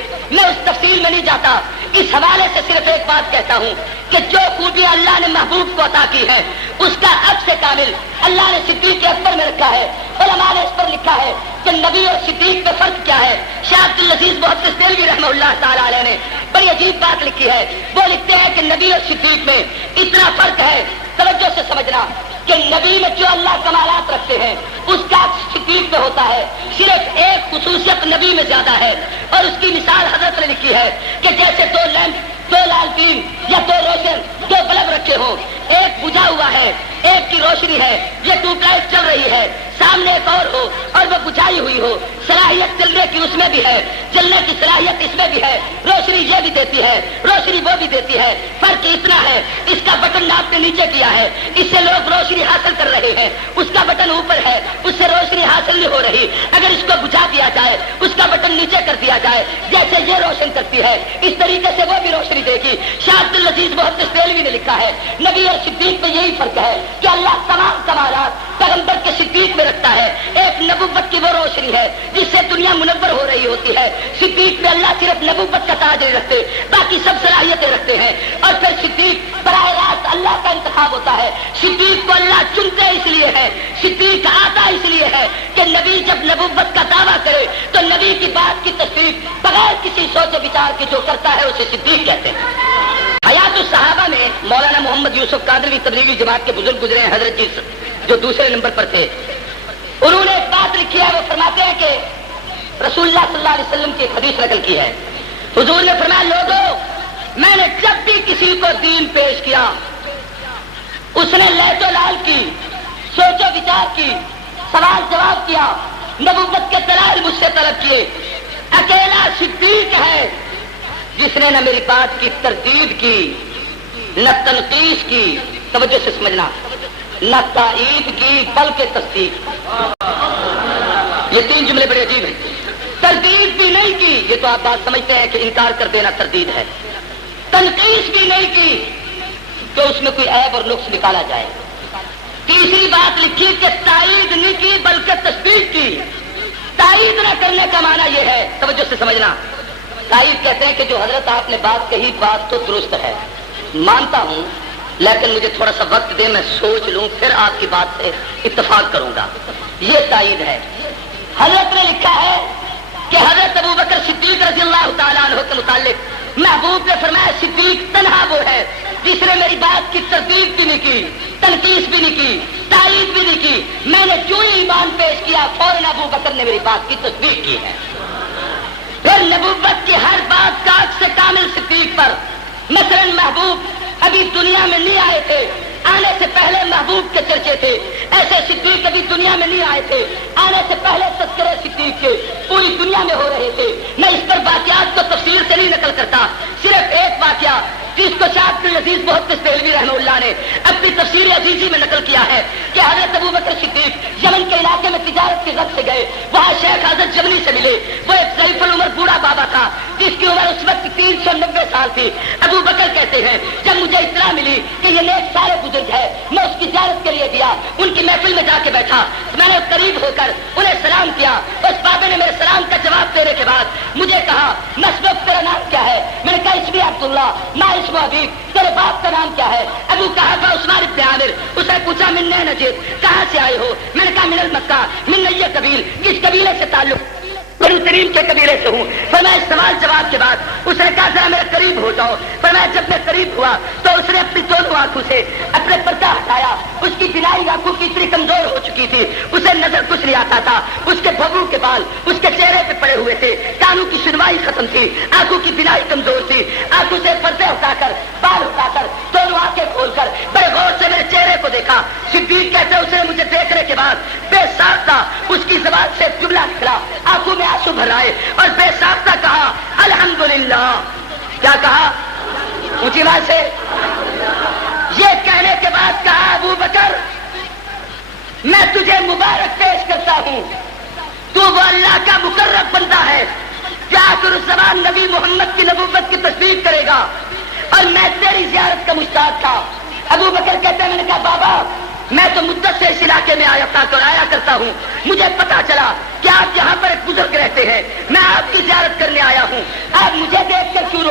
میں نہیں جاتا، اس حوالے سے صرف ایک بات کہتا ہوں کہ جو خوبیاں اللہ نے محبوب کو عطا کی ہے اس کا اب سے کامل اللہ نے صدیق اکبر میں رکھا ہے۔ علماء نے اس پر لکھا ہے کہ نبی اور صدیق میں فرق کیا ہے۔ شاہ عبد العزیز محدث دہلوی رحمہ اللہ تعالی علیہ نے بڑی عجیب بات لکھی ہے۔ وہ لکھتے ہیں کہ نبی اور صدیق میں اتنا فرق ہے، توجہ سے سمجھنا، کہ نبی میں جو اللہ کمالات رکھتے ہیں اس کا صدیق میں ہوتا ہے۔ صرف ایک خصوصیت نبی میں زیادہ ہے اور اس کی مثال حضرت نے لکھی ہے کہ جیسے دو لیمپ، دو لالٹین یا دو روشن، دو بلب رکھے ہو، ایک بجھا ہوا ہے، ایک کی روشنی ہے، یہ ٹیوب لائٹ چل رہی ہے، سامنے ایک اور ہو اور وہ بجھائی ہوئی ہو، صلاحیت چلنے کی اس میں بھی ہے، جلنے کی صلاحیت اس میں بھی ہے، روشنی یہ بھی دیتی ہے، روشنی وہ بھی دیتی ہے، فرق اتنا ہے اس کا بٹن آپ نے نیچے کیا ہے، اس سے لوگ روشنی حاصل کر رہے ہیں، اس کا بٹن اوپر ہے، اس سے روشنی حاصل نہیں ہو رہی۔ اگر اس کو بجھا دیا جائے، اس کا بٹن نیچے کر دیا جائے، جیسے یہ روشن کرتی ہے اس طریقے سے وہ بھی روشنی دے گی۔ شاہ عبد العزیز محدث دہلوی نے لکھا ہے نبی اور صدیق میں یہی فرق ہے کہ اللہ تمام کمالات پیغمبر کے صدیق میں رکھتا ہے۔ ایک نبوت کی وہ روشنی ہے جس سے دنیا منور ہو رہی ہوتی ہے، صدیق میں اللہ صرف نبوت کا تاج نہیں رکھتے، باقی سب صلاحیتیں رکھتے ہیں۔ اور پھر صدیق براہ راست اللہ کا انتخاب ہوتا ہے، صدیق کو اللہ چنتے اس لیے ہے، صدیق آتا اس لیے ہے کہ نبی جب نبوت کا دعویٰ کرے تو نبی کی بات کی تصدیق بغیر کسی سوچ و بچار کے جو کرتا ہے اسے صدیق کہتے ہیں۔ حیات الصحابہ میں مولانا محمد یوسف قادری تبلیغی جماعت کے بزرگ گزرے ہیں، حضرت جی جو دوسرے نمبر پر تھے، انہوں نے ایک بات لکھی ہے، وہ فرماتے ہیں کہ رسول اللہ صلی اللہ علیہ وسلم کی ایک حدیث نقل کی ہے، حضور نے فرمایا لوگوں میں نے جب بھی کسی کو دین پیش کیا اس نے لیت و لال کی، سوچ و وچار کی، سوال جواب کیا، نبوت کے دلائل مجھ سے طلب کیے، اکیلا صدیق ہے جس نے نہ میری بات کی تردید کی، نہ تنقیص کی، توجہ سے سمجھنا، نہ تائید کی بلکہ تصدیق۔ یہ تین جملے بڑے عجیب ہیں۔ تردید بھی نہیں کی، یہ تو آپ بات سمجھتے ہیں کہ انکار کر دینا تردید ہے، تنقیص بھی نہیں کی تو اس میں کوئی عیب اور نقص نکالا جائے۔ تیسری بات لکھی کہ تائید نہیں کی بلکہ تصدیق کی۔ تائید نہ کرنے کا معنی یہ ہے، توجہ سے سمجھنا، تائید کہتے ہیں کہ جو حضرت آپ نے بات کہی بات تو درست ہے، مانتا ہوں، لیکن مجھے تھوڑا سا وقت دے، میں سوچ لوں، پھر آپ کی بات سے اتفاق کروں گا، یہ تائید ہے۔ حضرت نے لکھا ہے کہ حضرت ابوبکر صدیق رضی اللہ تعالیٰ عنہ کے متعلق محبوب نے فرمایا صدیق تنہا وہ ہے جس نے میری بات کی تصدیق بھی نہیں کی، تنقیص بھی نہیں کی، تائید بھی نہیں کی، میں نے جو ہی ایمان پیش کیا فوراً ابوبکر نے میری بات کی تصدیق کی ہے۔ پھر نبوت کی ہر بات کا عکس کامل صدیق پر، مثلا محبوب ابھی دنیا میں نہیں آئے تھے، آنے سے پہلے محبوب کے چرچے تھے، ایسے صدیق ابھی دنیا میں نہیں آئے تھے، آنے سے پہلے تذکرے صدیق کے پوری دنیا میں ہو رہے تھے۔ میں اس پر واقعات کو تفصیل سے نہیں نقل کرتا، صرف ایک واقعہ جس کو شاہ عبد العزیز محدث دہلوی رحمہ اللہ نے اپنی تفسیر عزیزی میں نقل کیا ہے کہ حضرت ابوبکر صدیق یمن کے علاقے میں تجارت کی غرض سے گئے، وہاں شیخ حضرت جبلی سے ملے، وہ ایک ضعیف العمر بوڑھا بابا تھا جس کی عمر اس وقت 390 سال تھی۔ ابوبکر کہتے ہیں جب مجھے اطلاع ملی کہ یہ نیک سارے بزرگ ہے، میں اس کی زیارت کے لیے گیا، ان کی محفل میں جا کے بیٹھا، میں نے قریب ہو کر انہیں سلام کیا، اس بابے نے میرے سلام کا جواب دینے کے بعد مجھے کہا نسبت تیرا نام کیا ہے؟ میں نے کہا اسمی عبداللہ، میں اسم ابی، تیرے باپ کا نام کیا ہے؟ ابو کہا تھا عثمان بن عامر، اس نے پوچھا من نجد، کہاں سے آئے ہو؟ میں نے کہا من المکہ، من نئی قبیل، کس قبیلے سے تعلق؟ بنو تمیم کے قبیلے سے ہوں۔ فرمایا اس سوال جواب کے بعد اس نے کہا ذرا میرے قریب ہو جاؤ۔ فرمایا جب میں قریب ہوا تو اس نے اپنی دونوں آنکھوں سے اپنے پردہ ہٹایا، اس کی بینائی آنکھوں کی اتنی کمزور ہو چکی تھی اسے نظر کچھ نہیں آتا تھا، اس کے بھووں کے بال اس کے چہرے پہ پڑے ہوئے تھے، کانوں کی سنوائی ختم تھی، آنکھوں کی بینائی کمزور تھی، آنکھوں سے پردے اٹھا کر بال اٹھا کر دونوں آنکھیں کھول کر بڑے غور سے میرے چہرے کو دیکھا۔ صدیق کہتے اس نے مجھے دیکھنے کے بعد بے ساختہ اس کی زبان سے جملہ نکلا، آنکھوں میں آنسو بھر آئے اور بے ساختہ کہا الحمدللہ۔ کیا کہا؟ اونچی آواز سے۔ یہ کہنے کے بعد کہا ابو بکر میں تجھے مبارک پیش کرتا ہوں، تو وہ اللہ کا مقرب بندہ ہے جو آخر الزمان نبی محمد کی نبوت کی تصدیق کرے گا، اور میں تیری زیارت کا مشتاق تھا۔ ابو بکر کہتے ہیں میں نے کہا بابا میں تو مدت سے اس علاقے میں آیا کرتا ہوں، مجھے پتا چلا کہ آپ یہاں پر ایک بزرگ رہتے ہیں، میں آپ کی زیارت کرنے آیا ہوں، آپ مجھے دیکھ کر کیوں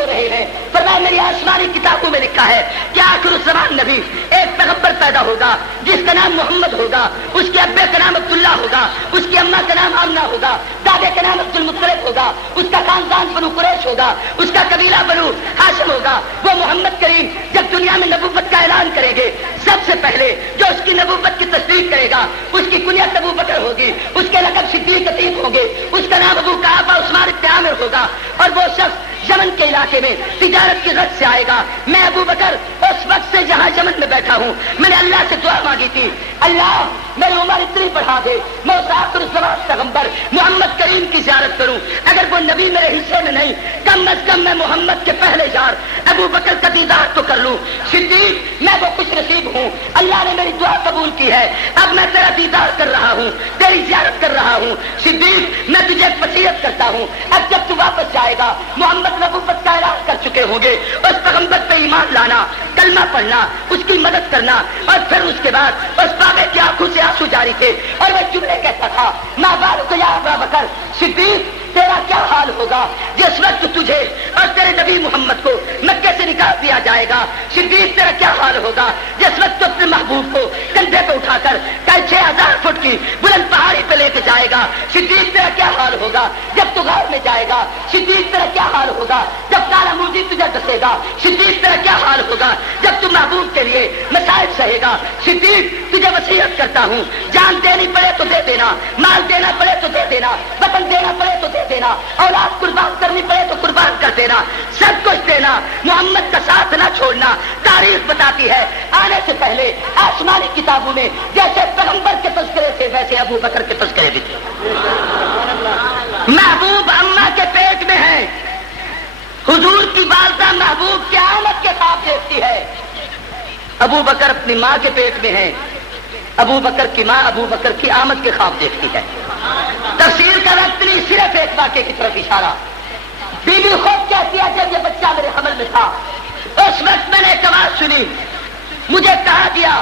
آسمانی کتابوں میں لکھا ہے کہ آخر الزمان نبی ایک پیغمبر پیدا ہوگا جس کا نام محمد ہوگا، اس کے ابے کا نام عبداللہ ہوگا، اس کی اماں کا نام آمنہ ہوگا، دادے کا نام عبد المطلب ہوگا، اس کا خاندان بنو قریش ہوگا، اس کا قبیلہ بنو ہاشم ہوگا۔ وہ محمد کریم جب دنیا میں نبوت کا اعلان کریں گے، سب سے پہلے جو اس کی نبوت کی تصدیق کرے گا اس کی کنیت ابو بکر ہوگی، اس کے لقب صدیق عتیق ہوں گے، اس کا نام ابو قحافہ عثمان بن عامر ہوگا، اور وہ شخص یمن کے علاقے میں تجارت کی غرض سے آئے گا۔ میں ابو بکر اس وقت سے جہاں یمن میں بیٹھا ہوں، میں نے اللہ سے دعا مانگی تھی، اللہ میری عمر اتنی بڑھا دے میں اس آخر الزمان پیغمبر محمد کریم کی زیارت کروں، اگر وہ نبی میرے حصے میں نہیں کم از کم میں محمد کے پہلے یار ابو بکر کا دیدار تو کر لوں۔ صدیق میں وہ خوش نصیب ہوں، اللہ نے میری دعا قبول کی ہے، اب میں تیرا دیدار کر رہا ہوں، تیری زیارت کر رہا ہوں۔ صدیق میں تجھے وصیت کرتا ہوں، اب جب تو واپس جائے گا محمد نبوت کا اعلان کر چکے ہوں گے، اس پیغمبر پہ ایمان لانا، کلمہ پڑھنا، اس کی مدد کرنا، اور پھر اس کے بعد اس بابے کی آنکھوں سے آنسو جاری تھے اور وہ جملے کہتا تھا، ماں بالک یا ابا بکر، صدیق تیرا کیا حال ہوگا جس وقت تجھے اور تیرے نبی محمد کو مکے سے نکال دیا جائے گا؟ صدیق تیرا کیا حال ہوگا جس وقت تو اپنے محبوب کو کندھے پہ اٹھا کر کل 6000 فٹ کی بلند پہاڑی پہ لے کے جائے گا؟ صدیق تیرا کیا حال ہوگا جب تو غار میں جائے گا؟ صدیق تیرا کیا حال ہوگا جب کالا موجی تجھے ڈسے گا؟ صدیق تیرا کیا حال ہوگا جب تو محبوب کے لیے مصائب سہے گا؟ صدیق تجھے وصیت کرتا ہوں، جان دینی پڑے تو دے دینا، مال دینا پڑے تو دے دینا، وطن دینا پڑے تو دے دینا، اولاد قربان کرنی پڑے تو قربان کر دینا، سب کچھ دینا، محمد کا ساتھ نہ چھوڑنا۔ تاریخ بتاتی ہے آنے سے پہلے آسمانی کتابوں میں جیسے پیغمبر کے تذکرے تھے ویسے ابو بکر کے تذکرے بھی تھے۔ محبوب اماں کے پیٹ میں ہے، حضور کی والدہ محبوب کی آمد کے خواب دیکھتی ہے، ابو بکر اپنی ماں کے پیٹ میں ہے، ابو بکر کی ماں ابو بکر کی آمد کے خواب دیکھتی ہے۔ تفسیر کا وقت نہیں، صرف ایک واقعے کی طرف اشارہ۔ بی بی خود کہتی ہے جب یہ بچہ میرے حمل میں تھا اس وقت میں نے ایک آواز سنی، مجھے کہا گیا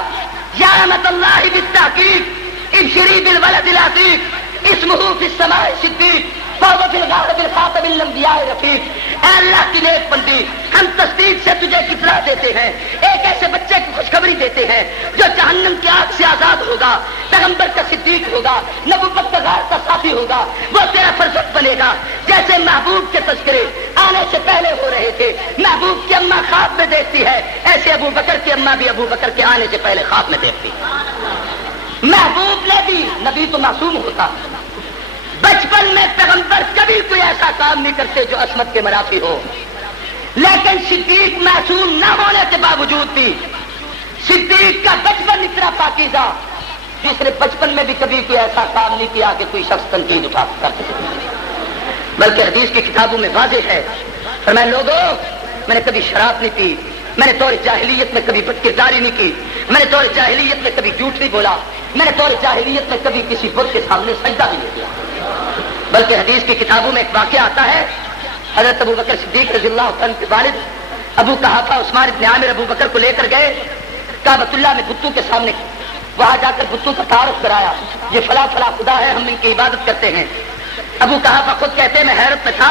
یا رحمت اللہ بالتحقیق ابشری بالولد العتیق اسمہ فی السماء صدیق فهو فی الغار بالخاتم الانبیاء رفیق۔ اے اللہ کی نیک بندی، ہم تصدیق سے تجھے اطلاع دیتے ہیں، ایک ایسے بچے کی خوشخبری دیتے ہیں جو جہنم کی آگ سے آزاد ہوگا، پیغمبر کا صدیق ہوگا، نبوت کا غار کا ساتھی ہوگا، وہ تیرا فرزند بنے گا۔ جیسے محبوب کے تذکرے آنے سے پہلے ہو رہے تھے، محبوب کی اماں خواب میں دیکھتی ہے، ایسے ابو بکر کی اماں بھی ابو بکر کے آنے سے پہلے خواب میں دیکھتی ہے۔ محبوب نے بھی، نبی تو معصوم ہوتا، بچپن میں پیغمبر کبھی کوئی ایسا کام نہیں کرتے جو عصمت کے منافی ہو، لیکن صدیق معصوم نہ ہونے کے باوجود بھی صدیق کا بچپن اتنا پاکیزہ جس نے بچپن میں بھی کبھی کوئی ایسا کام نہیں کیا کہ کوئی شخص تنقید اٹھا کر سکے، بلکہ حدیث کی کتابوں میں واضح ہے، فرمایا لوگوں میں نے کبھی شراب نہیں پی، میں نے دور جاہلیت میں کبھی بد کرداری نہیں کی، میں نے دور جاہلیت میں کبھی جھوٹ نہیں بولا، میں نے دور جاہلیت میں کبھی کسی بت کے سامنے سجدہ بھی نہیں کیا۔ بلکہ حدیث کی کتابوں میں ایک واقعہ آتا ہے، حضرت ابو بکر صدیق رضی اللہ عنہ کے والد ابو قحافہ عثمان بن عامر ابو بکر کو لے کر گئے کعبۃ اللہ میں بتوں کے سامنے، وہاں جا کر بتوں کا تعارف کرایا، یہ فلاں فلاں خدا ہے، ہم ان کی عبادت کرتے ہیں۔ ابو قحافہ خود کہتے ہیں میں حیرت میں تھا،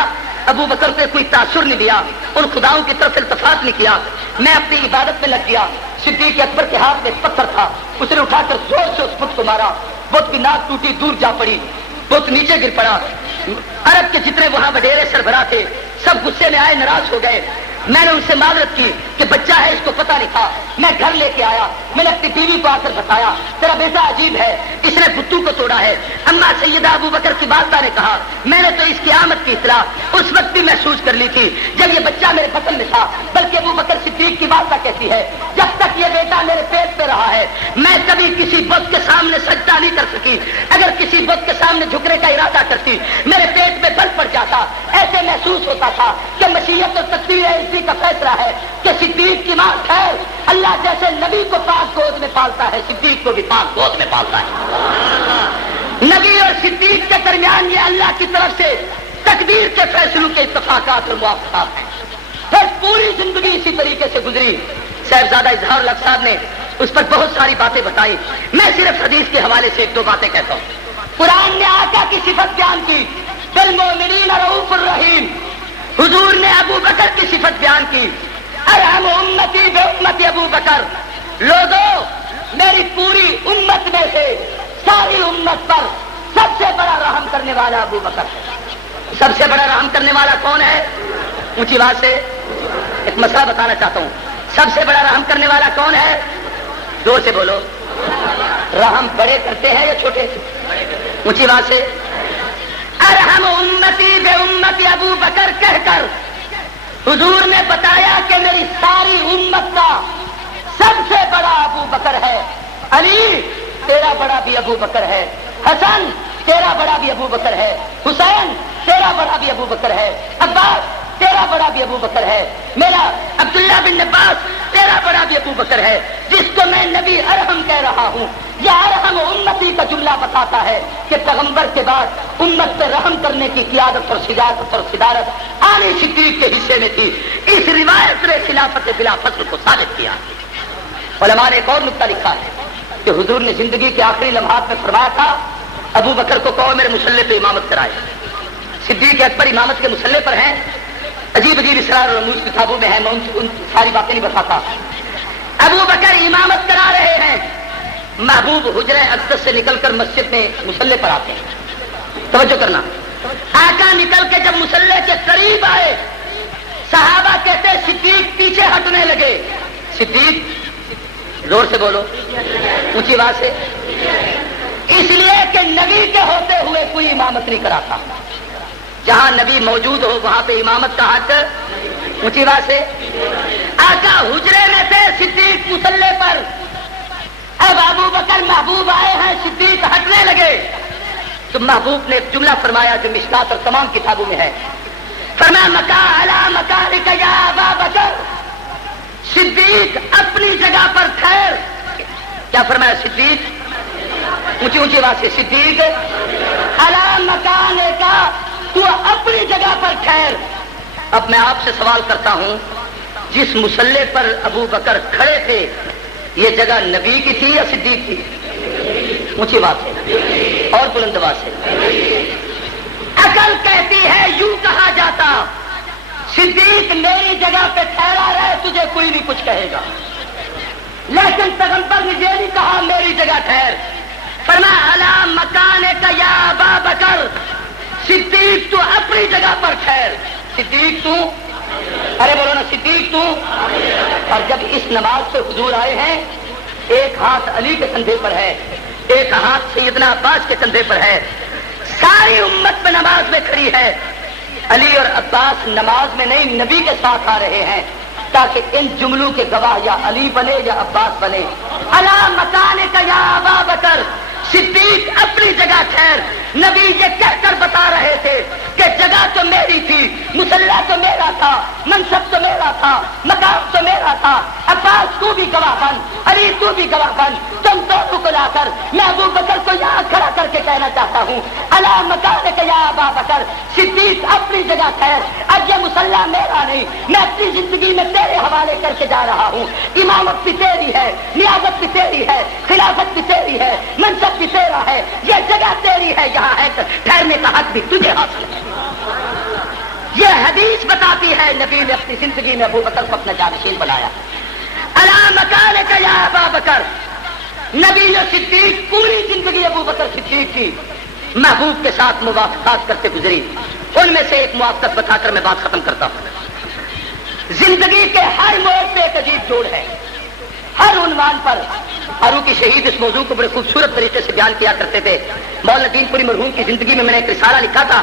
ابو بکر سے کوئی تاثر نہیں لیا، ان خداؤں کی طرف التفات نہیں کیا، میں اپنی عبادت میں لگ گیا۔ صدیق اکبر کے ہاتھ میں ایک پتھر تھا، اس نے اٹھا کر زور سے اس بت کو مارا، بت کی ناک ٹوٹی، دور جا پڑی، بت نیچے گر پڑا۔ عرب کے جتنے وہاں وڈیرے سربراہ تھے سب غصے میں آئے، ناراض ہو گئے۔ میں نے ان سے معذرت کی کہ بچہ ہے، اس کو پتہ نہیں تھا، میں گھر لے کے آیا، میں نے اپنی بیوی کو آ کر بتایا تیرا بیٹا عجیب ہے، اس نے بتوں کو توڑا ہے۔ اما سیدہ ابو بکر کی والدہ نے کہا میں نے تو اس کی آمد کی اطلاع اس وقت بھی محسوس کر لی تھی جب یہ بچہ میرے بطن میں تھا، بلکہ ابو بکر صدیق کی والدہ کہتی ہے جب تک یہ بیٹا میرے پیٹ پہ رہا ہے میں کبھی کسی بت کے سامنے سجدہ نہیں کر سکی، اگر کسی بت کے سامنے جھکنے کا ارادہ کرتی میرے پیٹ میں بل پڑ جاتا۔ ایسے محسوس ہوتا تھا کہ مشیت اور تقدیر اسی کا فیصلہ ہے کہ صدیق کی ماں خیر اللہ جیسے نبی کو پاک گود میں پالتا ہے، صدیق کو بھی پاک گود میں پالتا ہے۔ نبی اور صدیق کے درمیان یہ اللہ کی طرف سے تقدیر کے فیصلوں کے اتفاقات اور موافقات ہیں۔ پھر پوری زندگی اسی طریقے سے گزری۔ صاحبزادہ اظہار الحق صاحب نے اس پر بہت ساری باتیں بتائی، میں صرف حدیث کے حوالے سے ایک دو باتیں کہتا ہوں۔ قرآن نے آقا کی صفت بیان کی، بالمؤمنین رؤوف الرحیم، حضور نے ابو بکر کی صفت بیان کی، ارحم امتی بے امتی ابو بکر، لوگوں میری پوری امت میں سے ساری امت پر سب سے بڑا رحم کرنے والا ابو بکر ہے۔ سب سے بڑا رحم کرنے والا کون ہے؟ اونچی آواز سے ایک مسئلہ بتانا چاہتا ہوں، سب سے بڑا رحم کرنے والا کون ہے؟ زور سے بولو، رحم بڑے کرتے ہیں یا چھوٹے؟ اونچی آواز سے ارحم امتی بے امتی ابو بکر کہہ کر حضور نے بتایا کہ میری ساری امت کا سب سے بڑا ابو بکر ہے۔ علی تیرا بڑا بھی ابو بکر ہے، حسن تیرا بڑا بھی ابو بکر ہے، حسین تیرا بڑا بھی ابو بکر ہے، عباس تیرا بڑا بھی ابو بکر ہے، میرا عبداللہ بن عباس تیرا بڑا بھی ابو بکر ہے۔ جس کو میں نبی ارحم کہہ رہا ہوں، یہ ارحم امتی کا جملہ بتاتا ہے کہ پیغمبر کے بعد امت پہ رحم کرنے کی قیادت اور سجادت اور صدارت علی صدیق کے حصے میں تھی۔ اس روایت نے خلافت بلا فصل کو ثابت کیا۔ علماء نے ایک اور نقطہ لکھا ہے کہ حضور نے زندگی کے آخری لمحات میں فرمایا تھا ابو بکر کو کہو میرے مصلے پہ امامت کرائے۔ صدیق اکبر امامت کے مصلے پر ہیں، عجیب عجیب اسرار اور رموز کتابوں میں ہیں، میں ان ساری باتیں نہیں بتاتا۔ ابو بکر امامت کرا رہے ہیں، محبوب حجرہ اقدس سے نکل کر مسجد میں مصلے پر آتے ہیں۔ توجہ کرنا، آقا نکل کے جب مصلے کے قریب آئے، صحابہ کہتے صدیق پیچھے ہٹنے لگے۔ صدیق، زور سے بولو، اونچی آواز سے، اس لیے کہ نبی کے ہوتے ہوئے کوئی امامت نہیں کراتا۔ جہاں نبی موجود ہو وہاں پہ امامت کا حق، اونچی آواز سے۔ آقا حجرے میں تھے، صدیق مصلے پر، اب ابو بکر محبوب آئے ہیں، صدیق ہٹنے لگے تو محبوب نے ایک جملہ فرمایا جو مشکات اور تمام کتابوں میں ہے، فرمایا مکان علی مکانک یا ابا بکر، صدیق اپنی جگہ پر ٹھہر۔ کیا فرمایا؟ صدیق، اونچی اونچی آواز سے، صدیق علی مکانک، تو اپنی جگہ پر ٹھہر۔ اب میں آپ سے سوال کرتا ہوں، جس مصلے پر ابو بکر کھڑے تھے یہ جگہ نبی کی تھی یا صدیق تھی؟ اونچی بات ہے اور بلند آواز سے۔ عقل کہتی ہے، یوں کہا جاتا صدیق میری جگہ پہ ٹھہرا رہے، تجھے کوئی نہیں کچھ کہے گا، لیکن پیغمبر نے یہ نہیں کہا میری جگہ ٹھہر، فرمایا اعلی مکانک یا ابا بکر، صدیق تو اپنی جگہ پر ٹھہر۔ صدیق تو، ارے بولو نا، صدیق تو۔ اور جب اس نماز سے حضور آئے ہیں، ایک ہاتھ علی کے کندھے پر ہے، ایک ہاتھ سیدنا عباس کے کندھے پر ہے، ساری امت میں نماز میں کھڑی ہے، علی اور عباس نماز میں نہیں نبی کے ساتھ آ رہے ہیں تاکہ ان جملوں کے گواہ یا علی بنے یا عباس بنے۔ اعلی مکانک یا ابا بکر، صدیق اپنی جگہ ٹھہر۔ نبی یہ کہہ کر بتا رہے تھے کہ جگہ تو میری تھی، مصلی تو میرا تھا، منصب تو میرا تھا، مقام تو میرا تھا، عباس تو بھی گواہ بن، علی تو بھی گواہ بن، تم دونوں کو لا کر میں ابو بکر کو یہاں کھڑا کر کے کہنا چاہتا ہوں، اعلی مکانک یا ابا بکر، صدیق اپنی جگہ ٹھہر۔ اب یہ مصلی میرا نہیں، میں اپنی زندگی میں تیرے حوالے کر کے جا رہا ہوں، امامت بھی تیری ہے، نیازت بھی تیری ہے، خلافت بھی تیری ہے، منصب بھی تیرا ہے، یہ جگہ تیری ہے، یہاں ہے ٹھہرنے کا حق بھی تجھے حاصل ہے۔ یہ حدیث بتاتی ہے نبی نے اپنی زندگی میں ابو بکر کو اپنا جانشین بنایا۔ اعلی مکانک یا ابا بکر، نبی نے صدیق پوری زندگی ابو بکر صدیق کی محبوب کے ساتھ موافقات کرتے گزری، ان میں سے ایک موافقت بتا کر میں بات ختم کرتا ہوں۔ زندگی کے ہر موڑ پہ ایک عجیب جوڑ ہے، ہر عنوان پر۔ فاروقی شہید اس موضوع کو بڑے خوبصورت طریقے سے بیان کیا کرتے تھے۔ مولانا دین پوری مرحوم کی زندگی میں نے ایک رسالہ لکھا تھا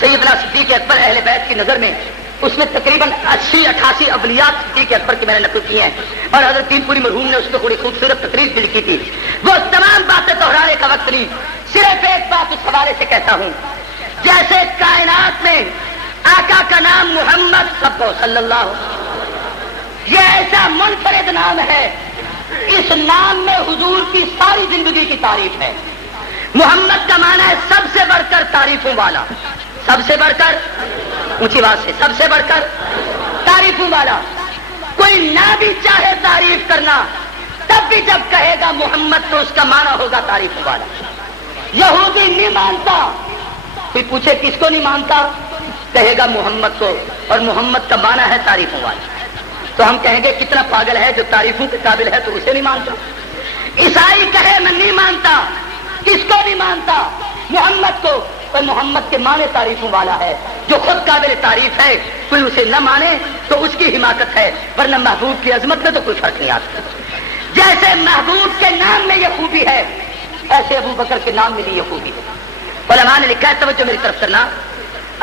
سیدنا صدیق اکبر اہل بیت کی نظر میں، اس میں تقریباً 80-88 ابلیات صدیق اکبر کی میں نے نقل کی ہیں، اور حضرت دین پوری مرحوم نے اس میں بڑی خوبصورت تقریر بھی لکھی تھی۔ وہ تمام باتیں دہرانے کا وقت نہیں، صرف ایک بات اس حوالے سے کہتا ہوں، جیسے کائنات میں آقا کا نام محمد صلی اللہ علیہ وسلم یہ ایسا منفرد نام ہے، اس نام میں حضور کی ساری زندگی کی تعریف ہے۔ محمد کا معنی ہے سب سے بڑھ کر تعریفوں والا، سب سے بڑھ کر، اونچی آواز سے، سب سے بڑھ کر تعریفوں والا۔ کوئی نہ بھی چاہے تعریف کرنا، تب بھی جب کہے گا محمد تو اس کا معنی ہوگا تعریفوں والا۔ یہودی نہیں مانتا، کوئی پوچھے کس کو نہیں مانتا، کہے گا محمد کو، اور محمد کا معنی ہے تعریفوں والا۔ تو ہم کہیں گے کتنا پاگل ہے جو تعریفوں کے قابل ہے تو اسے نہیں مانتا. عیسائی کہے میں نہیں مانتا، کس کو نہیں مانتا؟ محمد کو. اور محمد کے معنی تعریفوں والا ہے، جو خود قابل تعریف ہے کوئی اسے نہ مانے تو اس کی حماقت ہے، ورنہ محبوب کی عظمت میں تو کوئی فرق نہیں آتا. جیسے محبوب کے نام میں یہ خوبی ہے ایسے ابو بکر کے نام میں بھی یہ خوبی ہے. علماء نے لکھا ہے، توجہ میری طرف کرنا،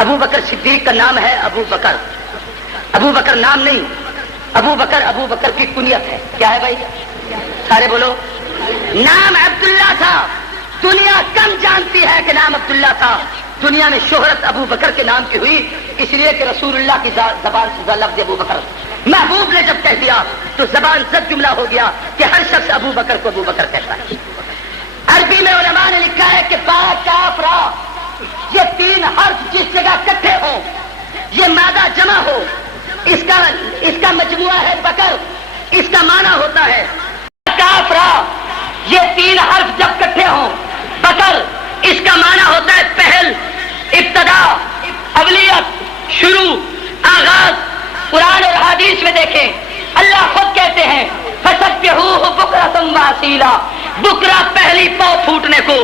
ابو بکر صدیق کا نام ہے ابو بکر. ابو بکر نام نہیں، ابو بکر کی کنیت ہے. کیا ہے بھائی؟ سارے بولو. نام عبداللہ تھا، دنیا کم جانتی ہے کہ نام عبداللہ تھا. دنیا میں شہرت ابو بکر کے نام کی ہوئی اس لیے کہ رسول اللہ کی زبان سے لفظ ابو بکر محبوب نے جب کہہ دیا تو زبان زد جملہ ہو گیا کہ ہر شخص ابو بکر کو ابو بکر کہتا ہے. عربی میں علماء نے لکھا ہے کہ با کاف را، یہ تین حرف جس جگہ اکٹھے ہوں، یہ مادہ جمع ہو، اس کا مجموعہ ہے بکر، اس کا معنی ہوتا ہے کاف را. یہ تین حرف جب اکٹھے ہوں بکر، اس کا معنی ہوتا ہے پہل، ابتدا، اولیت، شروع، آغاز. قرآن اور حدیث میں دیکھیں اللہ خود کہتے ہیں فسبحوہ بکرۃ واسیلا. بکرا پہلی پاؤ پھوٹنے کو،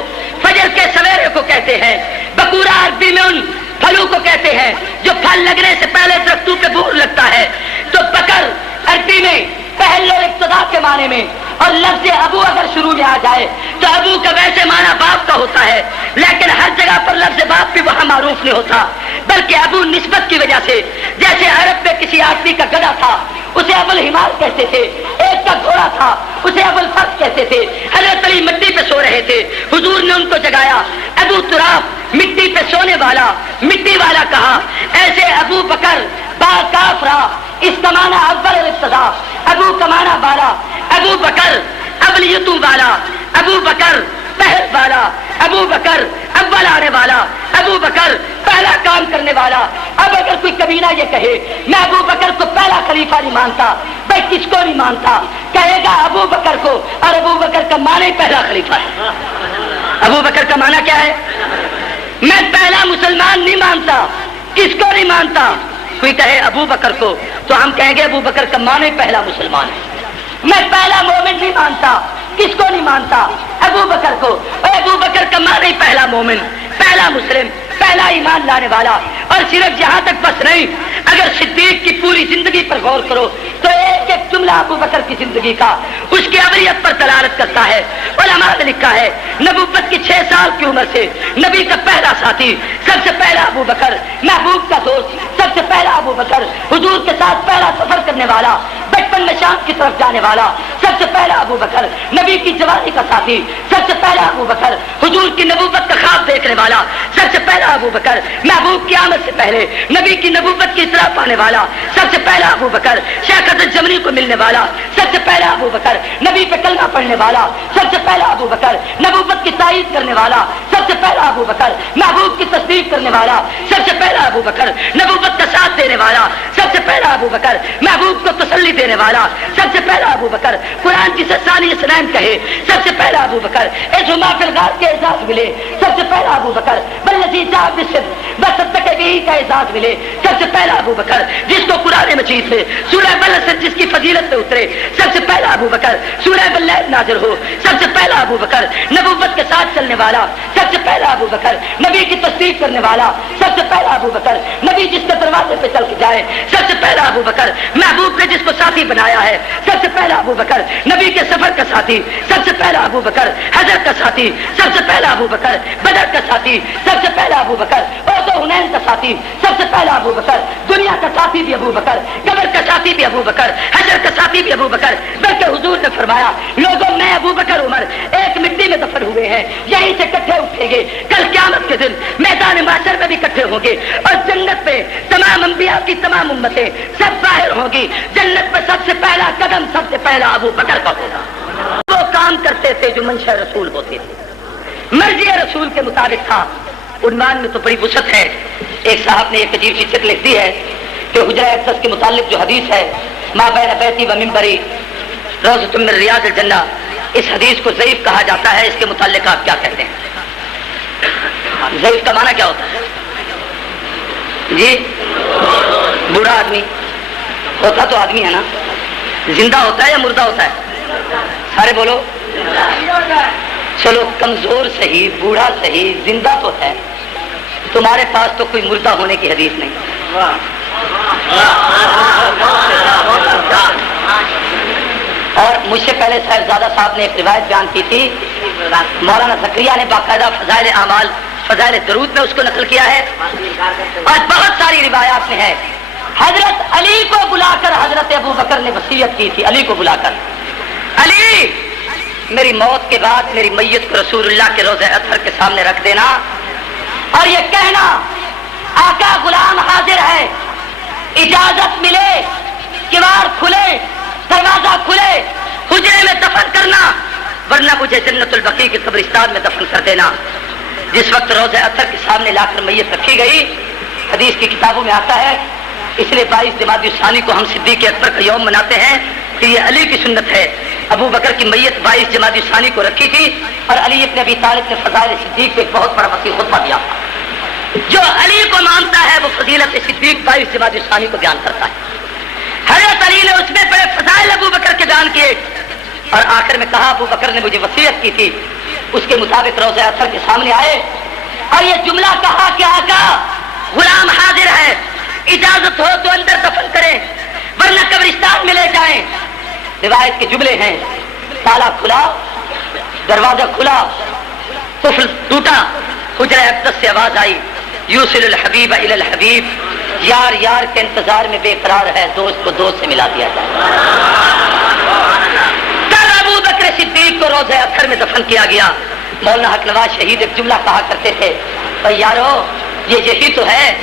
فجر کے سویرے کو کہتے ہیں. بکورا عربی میں ان پھلوں کو کہتے ہیں جو پھل لگنے سے پہلے درختوں پہ بور لگتا ہے. تو بکر عربی میں پہل اور ابتدا کے معنی میں، اور لفظ ابو اگر شروع میں آ جائے تو ابو کا ویسے معنی باپ کا ہوتا ہے، لیکن ہر جگہ پر لفظ باپ بھی وہاں معروف نہیں ہوتا، بلکہ ابو نسبت کی وجہ سے. جیسے عرب میں کسی آدمی کا گدھا تھا اسے ابو الحمار کہتے تھے، ایک کا گھوڑا تھا اسے ابو الفرس کہتے تھے. حضرت علی مٹی پہ سو رہے تھے، حضور نے ان کو جگایا، ابو تراب مٹی پہ سونے والا، مٹی والا کہا. ایسے ابو بکر با کاف را، اس کا معنی اول اور ابتدا، ابو کا معنی بالا، ابو بکر اولیتوں والا، ابو بکر پہل والا، ابو بکر اول آنے والا، ابو بکر پہلا کام کرنے والا. اب اگر کوئی کبینہ یہ کہے میں ابو بکر کو پہلا خلیفہ نہیں مانتا، بھائی کس کو نہیں مانتا؟ کہے گا ابو بکر کو، اور ابو بکر کا معنی پہلا خلیفہ ہے. ابو بکر کا معنی کیا ہے؟ میں پہلا مسلمان نہیں مانتا. کس کو نہیں مانتا؟ کوئی کہے ابو بکر کو تو ہم کہیں گے ابو بکر کا معنی پہلا مسلمان ہے. میں پہلا مومن نہیں مانتا. کس کو نہیں مانتا؟ ابو بکر کو. ابو بکر کا معنی پہلا مومن، پہلا مسلم، پہلا ایمان لانے والا. اور صرف یہاں تک بس نہیں، اگر صدیق کی پوری زندگی پر غور کرو تو ایک ایک جملہ ابو بکر کی زندگی کا اس کی اولیت پر دلالت کرتا ہے. علماء نے لکھا ہے نبوت کی 6 سال کی عمر سے نبی کا پہلا ساتھی سب سے پہلا ابو بکر، محبوب کا دوست سب سے پہلا ابو بکر، حضور کے ساتھ پہلا سفر کرنے والا، بچپن میں شام کی طرف جانے والا سب سے پہلا ابو بکر، نبی کی جوانی کا ساتھی سب سے پہلا ابو بکر، حضور کی نبوت کا خواب دیکھنے والا سب سے پہلا ابو بکر، محبوب کی آمد سے پہلے نبی کی نبوت کی اطلاع پانے والا سب سے پہلا ابو بکر، شیخ حضرت جمنی کو ملنے والا سب سے پہلا ابو بکر، نبی پہ کلمہ پڑھنے والا سب سے پہلا ابو بکر، نبوت کی تائید کرنے والا سب سے پہلا ابو بکر، محبوب کی تصدیق کرنے والا سب سے پہلا ابو بکر، نبوت کا ساتھ دینے والا سب سے پہلا ابو بکر، محبوب کو تسلی دینے والا سب سے پہلا ابو بکر، قرآن جسے ثانی سنین کہے سب سے پہلا ابو بکر، ایزما فی الغار کے اعزاز ملے سب سے پہلا ابو بکر، بلذی جاء بالصدق وصدق به کا اعزاز ملے سب سے پہلا ابو بکر، جس کو قرآن مجید میں سورہ بلد سے جس کی فضیلت سے اترے سب سے پہلا ابو بکر، سورہ بلد نازل ہو سب سے پہلا ابو بکر، نبوت کے ساتھ چلنے والا سب سے پہلا ابو بکر، نبی کی تصدیق کرنے والا سب سے پہلا ابو بکر، نبی جس کے دروازے پہ چل کے جائے سب سے پہلا ابو بکر، محبوب نے جس کو ساتھی بنایا ہے سب سے پہلا ابو بکر، نبی کے سفر کا ساتھی سب سے پہلا ابو بکر، حضرت کا ساتھی سب سے پہلا ابو بکر، بدر کا ساتھی سب سے پہلا ابو بکر، اور حنین کا ساتھی سب سے پہلا ابو بکر، دنیا کا ساتھی بھی ابو بکر، قبر کا ساتھی بھی ابو بکر، حشر کا ساتھی بھی ابو بکر، بلکہ حضور نے فرمایا لوگوں میں ابو بکر عمر ایک مٹی میں دفن ہوئے ہیں، یہیں سے اکٹھے اٹھیں گے، کل قیامت کے دن میدان محشر میں بھی اکٹھے ہوں گے، اور جنت میں تمام انبیاء کی تمام امتیں سب ظاہر ہوں گی. جنت میں سب سے پہلا قدم سب سے پہلا ابو بکر کا ہوگا. وہ کام کرتے تھے جو منشا رسول ہوتے تھے، مرضی رسول کے مطابق تھا. عنوان میں تو بڑی وسعت ہے. ایک صاحب نے ایک عجیب سی چیز لکھ دی ہے کہ حجرہ اقدس کے متعلق جو حدیث ہے ما بین بیتی و منبری روضۃ من ریاض الجنہ، اس حدیث کو ضعیف کہا جاتا ہے. اس کے متعلق آپ کیا کہتے ہیں؟ ضعیف کا معنی کیا ہوتا ہے جی؟ بوڑھا آدمی. ہوتا تو آدمی ہے نا, زندہ ہوتا ہے یا مردہ ہوتا ہے؟ سارے بولو. چلو کمزور صحیح, بوڑھا صحیح, زندہ تو ہے. تمہارے پاس تو کوئی مردہ ہونے کی حدیث نہیں. اور مجھ سے پہلے صاحبزادہ صاحب نے ایک روایت بیان کی تھی, مولانا زکریا نے باقاعدہ فضائل اعمال, فضائل درود میں اس کو نقل کیا ہے, اور بہت ساری روایات میں ہے. حضرت علی کو بلا کر حضرت ابو بکر نے وصیت کی تھی. علی کو بلا کر, علی میری موت کے بعد میری میت کو رسول اللہ کے روضہ اطہر کے سامنے رکھ دینا, اور یہ کہنا آقا غلام حاضر ہے, اجازت ملے کیوار کھلے, دروازہ کھلے, حجرے میں دفن کرنا, ورنہ مجھے جنت البقیع کے قبرستان میں دفن کر دینا. جس وقت روضہ اطہر کے سامنے لا کر میت رکھی گئی, حدیث کی کتابوں میں آتا ہے, اس لیے 22 جمادی الثانی کو ہم صدیق اکبر کا یوم مناتے ہیں کہ یہ علی کی سنت ہے. ابو بکر کی میت 22 جمادی الثانی کو رکھی تھی, اور علی ابن ابی طالب نے فضائل صدیق پہ ایک بہت بڑا وسیع خطبہ دیا. جو علی کو مانتا ہے وہ فضیلت صدیق 22 جمادی الثانی کو بیان کرتا ہے. حضرت علی نے اس میں بڑے فضائل ابو بکر کے بیان کیے, اور آخر میں کہا ابو بکر نے مجھے وصیت کی تھی, اس کے مطابق روضہ اطہر کے سامنے آئے اور یہ جملہ کہا کہ آقا غلام حاضر ہے, اجازت ہو تو اندر دفن کریں ورنہ قبرستان میں لے جائیں. روایت کے جملے ہیں, تالا کھلا, دروازہ کھلا, قفل ٹوٹا, حجرہ اقدس سے آواز آئی, یوصل الحبیب الی الحبیب, یار یار کے انتظار میں بے قرار ہے, دوست کو دوست سے ملا دیا جائے. تب ابو بکر صدیق کو روضہ اطہر میں دفن کیا گیا. مولانا حق نواز شہید ایک جملہ کہا کرتے تھے, بھائی یارو یہ یہی تو ہے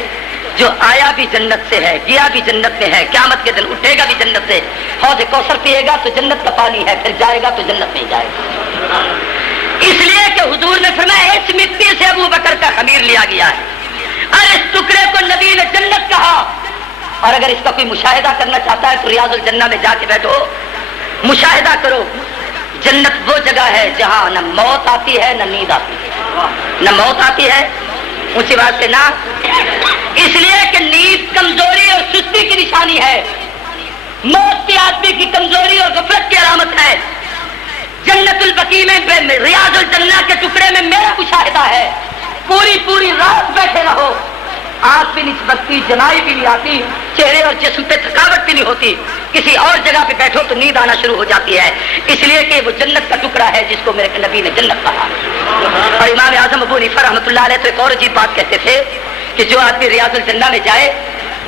جو آیا بھی جنت سے ہے, گیا بھی جنت میں ہے, قیامت کے دن اٹھے گا بھی جنت سے, حوض کوثر پیے گا تو جنت کا پانی ہے, پھر جائے گا تو جنت میں جائے گا. اس لیے کہ حضور نے فرمایا اس مٹی سے ابو بکر کا خمیر لیا گیا ہے, اور اس ٹکڑے کو نبی نے جنت کہا. اور اگر اس کا کوئی مشاہدہ کرنا چاہتا ہے تو ریاض الجنہ میں جا کے بیٹھو, مشاہدہ کرو. جنت وہ جگہ ہے جہاں نہ موت آتی ہے نہ نیند آتی ہے, نہ موت آتی ہے, اونچی بات سے نہ, اس لیے کہ نیند کمزوری اور سستی کی نشانی ہے, موت کی آدمی کی کمزوری اور غفلت کی علامت ہے. جنت البقیع میں ریاض الجنہ کے ٹکڑے میں میرا مشاہدہ ہے, پوری پوری رات بیٹھے رہو, آنکھ بھی نہیں چمکتی, جنائی بھی نہیں آتی, چہرے اور جسم پہ تھکاوٹ بھی نہیں ہوتی. کسی اور جگہ پہ بیٹھو تو نیند آنا شروع ہو جاتی ہے, اس لیے کہ وہ جنت کا ٹکڑا ہے جس کو میرے نبی نے جنت کہا. اور امام اعظم ابو حنیفہ رحمۃ اللہ علیہ تو ایک اور عجیب بات کہتے تھے کہ جو آدمی ریاض الجنہ میں جائے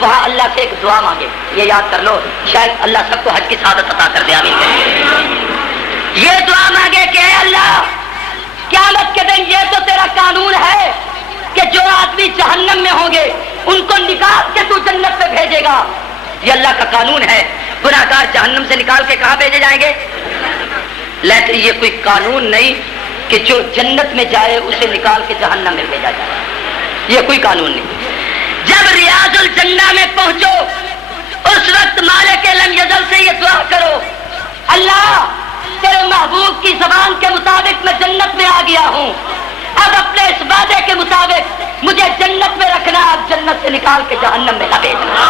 وہاں اللہ سے ایک دعا مانگے, یہ یاد کر لو, شاید اللہ سب کو حج کی سعادت عطا کر دے. آمین. یہ دعا مانگے کہ اے اللہ قیامت کے دن یہ تو تیرا قانون ہے کہ جو آدمی جہنم میں ہوں گے ان کو نکال کے تو جنت میں بھیجے گا. یہ اللہ کا قانون ہے, گناہگار جہنم سے نکال کے کہاں بھیجے جائیں گے؟ لیکن یہ کوئی قانون نہیں کہ جو جنت میں جائے اسے نکال کے جہنم میں بھیجا جائے, یہ کوئی قانون نہیں. جب ریاض الجنہ میں پہنچو اس وقت مالک لم یزل سے یہ دعا کرو, اللہ تیرے محبوب کی زبان کے مطابق میں جنت میں آ گیا ہوں, اب اپنے اس وعدے کے مطابق مجھے جنت میں رکھنا, اب جنت سے نکال کے جہنم میں نہ بھیجنا.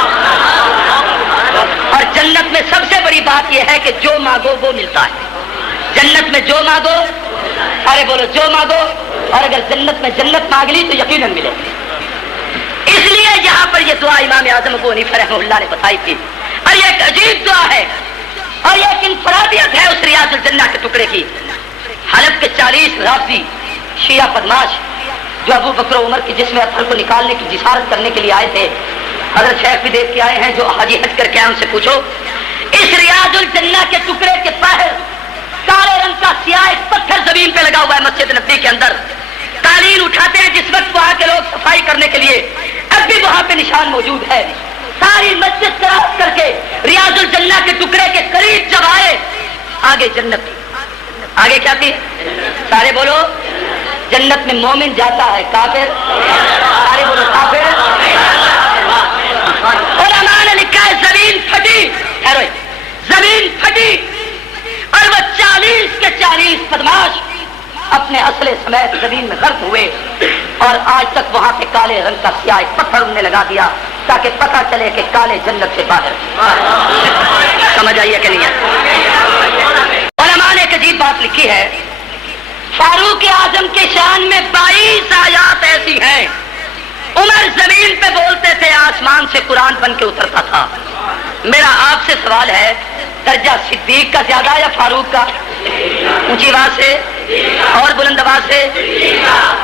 اور جنت میں سب سے بڑی بات یہ ہے کہ جو مانگو وہ ملتا ہے. جنت میں جو مانگو, ارے بولو جو مانگو, اور اگر جنت میں جنت مانگ لی تو یقیناً ملے. اس لیے یہاں پر یہ دعا امام اعظم ابو حنیفہ رحمہ اللہ نے بتائی تھی, اور یہ ایک عجیب دعا ہے اور یہ ایک انفرادیت ہے اس ریاض الجنہ کے ٹکڑے کی. حلب کے 40 رافضی شیعہ بدماش جو ابو بکر و عمر کی جسم اطہر کو نکالنے کی جسارت کرنے کے لیے آئے تھے, حضرت شیخ بھی دیکھ کے آئے ہیں جو حاجی حج کر کے آئے ان سے پوچھو, اس ریاض الجنہ کے ٹکڑے کے باہر کالے رنگ کا سیاہ ایک پتھر زمین پہ لگا ہوا ہے مسجد نبوی کے اندر, قالین اٹھاتے ہیں جس وقت وہاں کے لوگ صفائی کرنے کے لیے, اب بھی وہاں پہ نشان موجود ہے. ساری مسجد کراس کر کے ریاض الجنہ کے ٹکڑے کے قریب جب آئے, آگے جنت, آگے کیا تھی؟ سارے بولو, جنت میں مومن جاتا ہے, کافر, سارے بولو کافر. علماء نے لکھا ہے زمین پھٹی, زمین پھٹی اور وہ 40 کے 40 بدماش اپنے اسلحے سمیت زمین میں غرق ہوئے, اور آج تک وہاں پہ کالے رنگ کا سیاہ پتھر انہوں نے لگا دیا. تاکہ پتہ چلے کہ کالے جنت سے باہر. سمجھ آئیے کہ نہیں ہے؟ علماء نے ایک عجیب بات لکھی ہے، فاروق اعظم کے شان میں 22 آیات ایسی ہیں. عمر زمین پہ بولتے تھے، آسمان سے قرآن بن کے اترتا تھا. میرا آپ سے سوال ہے، درجہ صدیق کا زیادہ یا فاروق کا؟ اونچی آواز سے اور بلند آواز سے.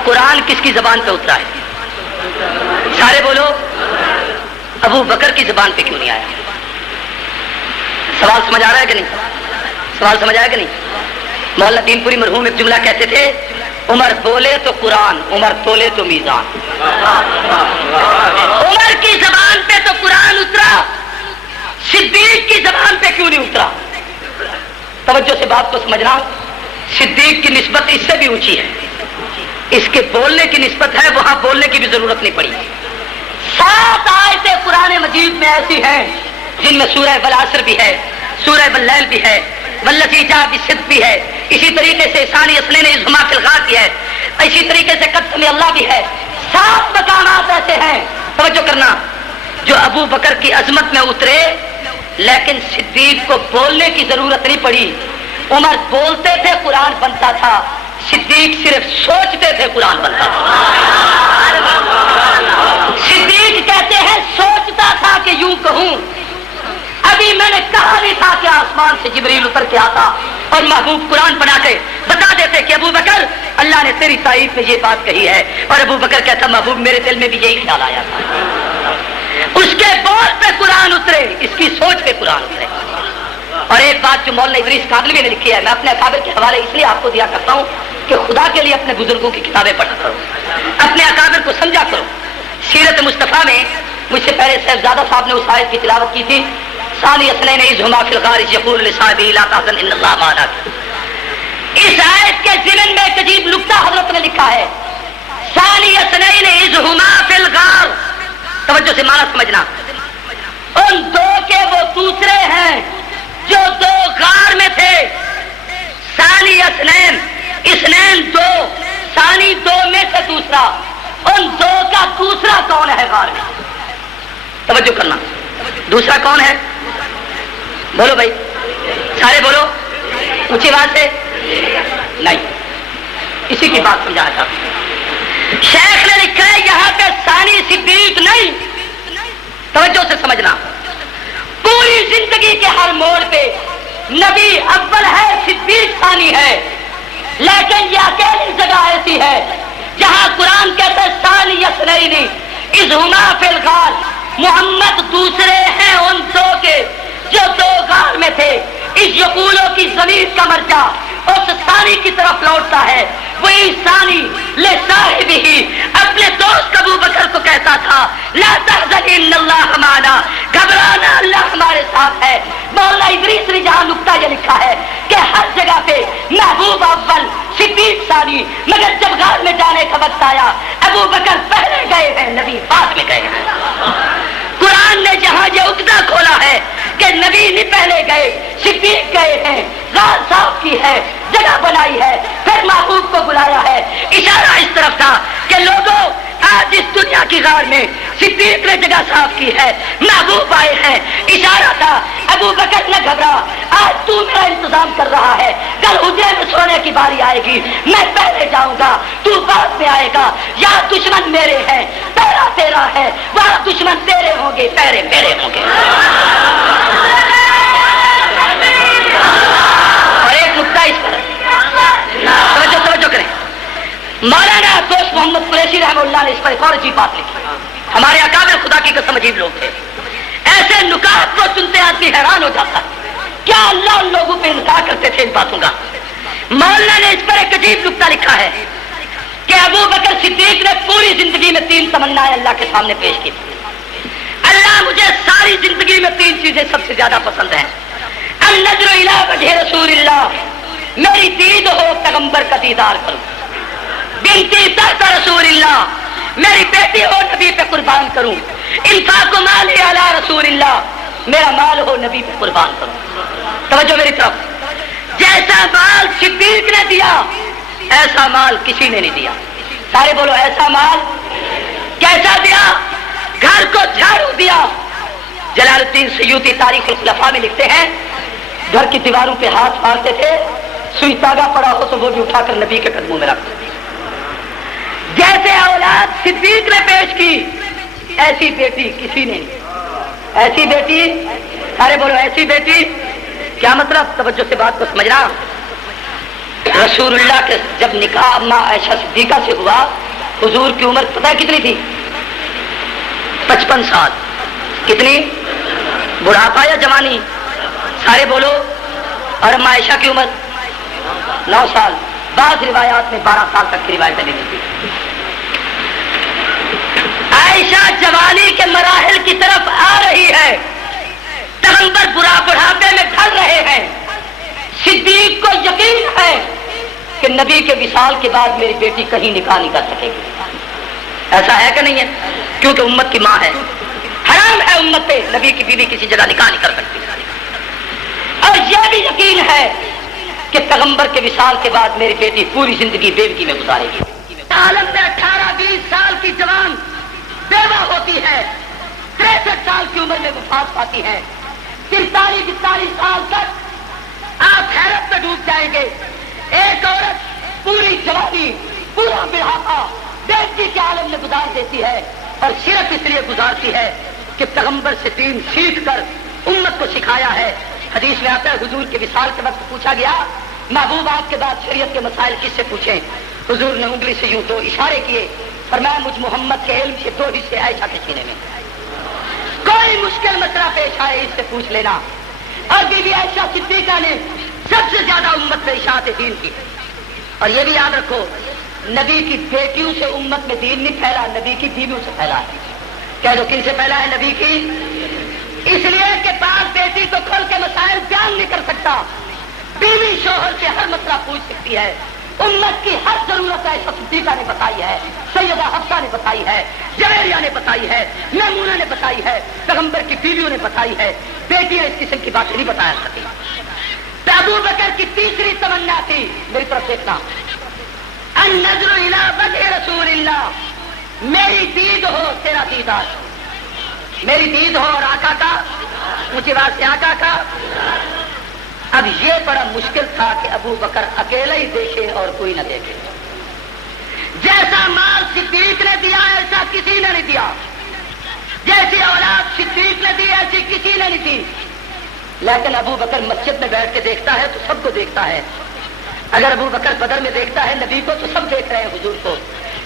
قرآن کس کی زبان پہ اترا ہے؟ سارے بولو. ابو بکر کی زبان پہ کیوں نہیں آیا؟ سوال سمجھ آ رہا ہے کہ نہیں؟ سوال سمجھ آیا کہ نہیں؟ مولانا دین پوری مرحوم ایک جملہ کہتے تھے، عمر بولے تو قرآن، عمر تولے تو میزان. عمر کی زبان پہ تو قرآن اترا، صدیق کی زبان پہ کیوں نہیں اترا؟ توجہ سے بات کو سمجھنا. صدیق کی نسبت اس سے بھی اونچی ہے، اس کے بولنے کی نسبت ہے، وہاں بولنے کی بھی ضرورت نہیں پڑی. 7 آیتیں قرآن مجید میں ایسی ہیں جن میں سورہ والعصر بھی ہے، سورہ واللیل بھی ہے، والذی جاء بالصدق بھی ہے، اسی طریقے سے ثانی اثنین اذ ھما فی الغار بھی ہے، اسی طریقے سے قسم اللہ بھی ہے. 7 مقامات ایسے ہیں، توجہ کرنا، جو ابو بکر کی عظمت میں اترے لیکن صدیق کو بولنے کی ضرورت نہیں پڑی. عمر بولتے تھے قرآن بنتا تھا، صدیق صرف سوچتے تھے قرآن بنتا تھا. صدیق کہتے ہیں سوچتا تھا کہ یوں کہوں، ابھی میں نے کہا نہیں تھا کہ آسمان سے جبریل اتر کے آتا اور محبوب قرآن بنا کے بتا دیتے کہ ابو بکر اللہ نے تیری تعریف میں یہ بات کہی ہے، اور ابو بکر کہتا محبوب میرے دل میں بھی یہی خیال آیا تھا. اس کے بول پہ قرآن اترے، اس کی سوچ پہ قرآن اترے. اور ایک بات جو مولانا ادریس کاندلوی نے لکھی ہے، میں اپنے اکابر کے حوالے اس لیے آپ کو دیا کرتا ہوں کہ خدا کے لیے اپنے بزرگوں کی کتابیں پڑھا کرو، اپنے اکابر کو سمجھا کرو. سیرت مصطفیٰ میں مجھ سے پہلے صاحبزادہ صاحب نے اس آیت کی تلاوت کی تھی، ثانی اثنین اذ ھما فی الغار یقول لصاحبہ لا تحزن ان اللہ معنا. اس آیت کے ضمن میں ایک عجیب نکتہ حضرت نے لکھا ہے، ثانی اثنین اذ ھما فی الغار. توجہ سے معنی سمجھنا، ان دو کے وہ دوسرے ہیں جو 2 غار میں تھے. ثانی اثنین، اثنین 2، ثانی 2 میں سے دوسرا. ان 2 کا دوسرا کون ہے غار میں؟ توجہ کرنا، دوسرا کون ہے؟ بولو بھائی، سارے بولو اونچی آواز سے. نہیں، اسی کی بات سمجھانا تھا. شیخ نے لکھا ہے یہاں پہ ثانی صدیق نہیں. توجہ سے سمجھنا، پوری زندگی کے ہر موڑ پہ نبی اول ہے، صدیق ثانی ہے، لیکن یہ اکیلی جگہ ایسی ہے جہاں قرآن کہتا ہے ثانی اثنین اذ ھما فی الغار، محمد دوسرے ہیں ان 2 کے جو 2 غار میں تھے. اس یقولوں کی ضمیر کا مرجع اس ثانی کی طرف لوٹتا ہے. وہی ثانی لے صاحب ہی اپنے دوست ابو بکر کو کہتا تھا لا تحزن ان اللہ معنا، گھبرانا اللہ ہمارے ساتھ ہے. مولانا ادریس نے جہاں نکتہ یہ لکھا ہے کہ ہر جگہ پہ محبوب اول صدیق ثانی، مگر جب غار میں جانے کا وقت آیا ابو بکر پہلے گئے ہیں، نبی بعد میں گئے ہیں. قرآن نے جہاں یہ عقدہ کھولا ہے کہ نبی نہیں پہلے گئے، صدیق گئے ہیں، غار صاف کی ہے، جگہ بنائی ہے، پھر محبوب کو بلایا ہے. اشارہ اس طرف تھا کہ لوگوں آج اس دنیا کی غار میں صدیق نے جگہ صاف کی ہے، محبوب آئے ہیں. اشارہ تھا ابو بکر نہ گھبرا، آج تو میرا انتظام کر رہا ہے، کل حجرے میں سونے کی باری آئے گی، میں پہلے جاؤں گا، تو بعد میں آئے گا. یا دشمن میرے ہیں، پیرا تیرا ہے، وہاں دشمن تیرے ہوں گے، پیرے میرے ہوں گے. اور ایک نکتہ اس پر توجہ کریں، مولانا دوست محمد قریشی رحمہ اللہ نے اس پر ایک اور عجیب بات لکھی. ہمارے اکابر خدا کی قسم عجیب لوگ تھے، ایسے نکات کو سنتے آدمی حیران ہو جاتا کیا اللہ ان لوگوں پہ انکار کرتے تھے ان باتوں کا. مولانا نے اس پر ایک عجیب نکتہ لکھا ہے کہ ابو بکر صدیق نے پوری زندگی میں 3 تمنائیں اللہ کے سامنے پیش کی تھی. اللہ مجھے ساری زندگی میں 3 چیزیں سب سے زیادہ پسند ہیں. النظر الی وجہ رسول اللہ، میری دید ہو پیغمبر کا دیدار کروں. بنتی تحت رسول اللہ، میری بیٹی ہو نبی پہ قربان کروں. انفاق مالی علی رسول اللہ، میرا مال ہو نبی پہ قربان کروں. توجہ میری طرف، جیسا مال صدیق نے دیا ایسا مال کسی نے نہیں دیا. سارے بولو ایسا مال کیسا دیا؟ گھر کو جھاڑو دیا. جلال الدین سیوطی تاریخ الخلفاء میں لکھتے ہیں گھر کی دیواروں پہ ہاتھ مارتے تھے, سوئی تاگا پڑا ہو تو وہ بھی اٹھا کر نبی کے قدموں میں رکھتے تھے. جیسے اولاد صدیق نے پیش کی ایسی بیٹی کسی نے نہیں. ایسی بیٹی, سارے بولو ایسی بیٹی. کیا مطلب؟ توجہ سے بات کو سمجھنا. رسول اللہ کے جب نکاح اما عائشہ صدیقہ سے ہوا, حضور کی عمر پتہ کتنی تھی؟ 55 سال. کتنی؟ بڑھاپا یا جوانی؟ سارے بولو. اور اما عائشہ کی عمر 9 سال. بعض روایات میں 12 سال تک کی روایتیں ملتی. عائشہ جوانی کے مراحل کی طرف آ رہی ہے, پیغمبر بڑھاپے میں ڈھل رہے ہیں. صدیق کو یقین ہے کہ نبی کے وصال کے بعد میری بیٹی کہیں نکاح نہیں کر سکے گی. ایسا ہے کہ نہیں ہے؟ کیونکہ امت کی ماں ہے, حرام ہے امت پہ نبی کی بیوی کسی جگہ نکاح نہیں کر سکتی. اور یہ بھی یقین ہے کہ پیغمبر کے وصال کے بعد میری بیٹی پوری زندگی بیوگی میں گزارے گی. عالم میں 18-20 سال کی جوان بیوہ ہوتی ہے, 63 سال کی عمر میں وفات پاتی ہے. 43-42 سال تک آپ حیرت میں ڈوب جائیں گے. ایک عورت پوری جوانی, پورا بڑھاپا بیٹی کے عالم میں گزار دیتی ہے, اور صرف اس لیے گزارتی ہے کہ پیغمبر سے دین سیکھ کر امت کو سکھایا ہے. حدیث میں آتا ہے حضور کے وصال کے وقت پوچھا گیا محبوب آپ کے بعد شریعت کے مسائل کس سے پوچھیں؟ حضور نے انگلی سے یوں 2 اشارے کیے, فرمایا مجھ محمد کے علم کے 2 حصے عائشہ کے سینے میں, کوئی مشکل مسئلہ پیش آئے اس سے پوچھ لینا. اور بی بی عائشہ صدیقہ نے سب سے زیادہ امت میں اشاعت دین کی. اور یہ بھی یاد رکھو نبی کی بیٹیوں سے امت میں دین نہیں پھیلا, نبی کی بیویوں سے پھیلا ہے. کہہ دو کن سے پھیلا ہے؟ نبی کی. اس لیے کہ بعض بیٹی تو کھل کے مسائل بیان نہیں کر سکتا, بیوی شوہر سے ہر مسئلہ پوچھ سکتی ہے. امت کی ہر ضرورت عائشہ صدیقہ نے بتائی ہے, سیدہ حفصہ نے بتائی ہے, جویریہ نے بتائی ہے, میمونہ نے بتائی ہے, پیغمبر کی بیویوں نے بتائی ہے. بیٹیاں اس قسم کی باتیں نہیں بتایا سکتی. ابو بکر کی تیسری تمنا تھی, میری طرف دیکھنا, النظر الی وجہ رسول اللہ, میری دید ہو تیرا دیدار, میری دید ہو اور آقا کا, اونچی بات سے آقا کا. اب یہ بڑا مشکل تھا کہ ابو بکر اکیلا ہی دیکھے اور کوئی نہ دیکھے. جیسا مال صدیق نے دیا ایسا کسی نے نہیں دیا, جیسی اولاد صدیق نے دی ایسی کسی نے نہیں دی. لیکن ابو بکر مسجد میں بیٹھ کے دیکھتا ہے تو سب کو دیکھتا ہے. اگر ابو بکر بدر میں دیکھتا ہے نبی کو تو سب دیکھ رہے ہیں حضور کو.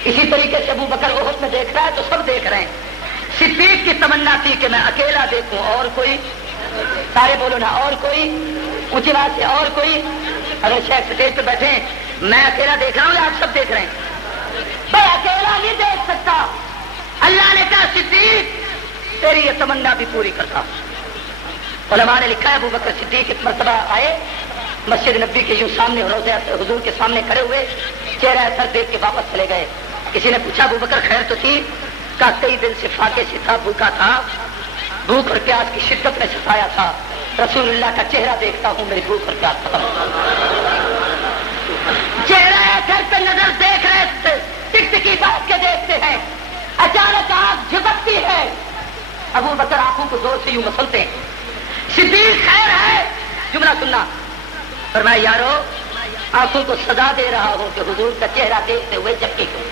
اسی طریقے سے ابو بکر احد میں دیکھ رہا ہے تو سب دیکھ رہے ہیں. صدیق کی تمنا تھی کہ میں اکیلا دیکھوں اور کوئی, سارے بولو نا, اور کوئی, اونچی بات سے اور کوئی. اگر شیخ اسٹیج پہ بیٹھے میں اکیلا دیکھ رہا ہوں یا آپ سب دیکھ رہے ہیں؟ بھائی اکیلا نہیں دیکھ سکتا. اللہ نے کہا صدیق تیری یہ تمنا بھی پوری کرتا. علماء نے لکھا ہے ابو بکر صدیق ایک مرتبہ آئے مسجد نبی کے یوں سامنے روضہ حضور کے سامنے کھڑے ہوئے, چہرہ اثر دیکھ کے واپس چلے گئے. کسی نے پوچھا ابو بکر خیر تو تھی؟ کہا کئی دن سے فاقے سے تھا, بھوکا تھا, بھوک اور پیاس کی شدت میں ستایا تھا. رسول اللہ کا چہرہ دیکھتا ہوں میری بھوک اور پیاس ختم. چہرہ اثر پہ نظر دیکھ رہے تھے, ٹک ٹکی بات کے دیکھتے ہیں, اچانک آنکھ جھپکتی ہے. ابو بکر آنکھوں کو زور سے یوں مسلتے ہیں. صدیق خیر ہے؟ جملہ سننا. فرمایا یارو آنکھوں کو سزا دے رہا ہوں کہ حضور کا چہرہ دیکھتے ہوئے جھپکی کیوں.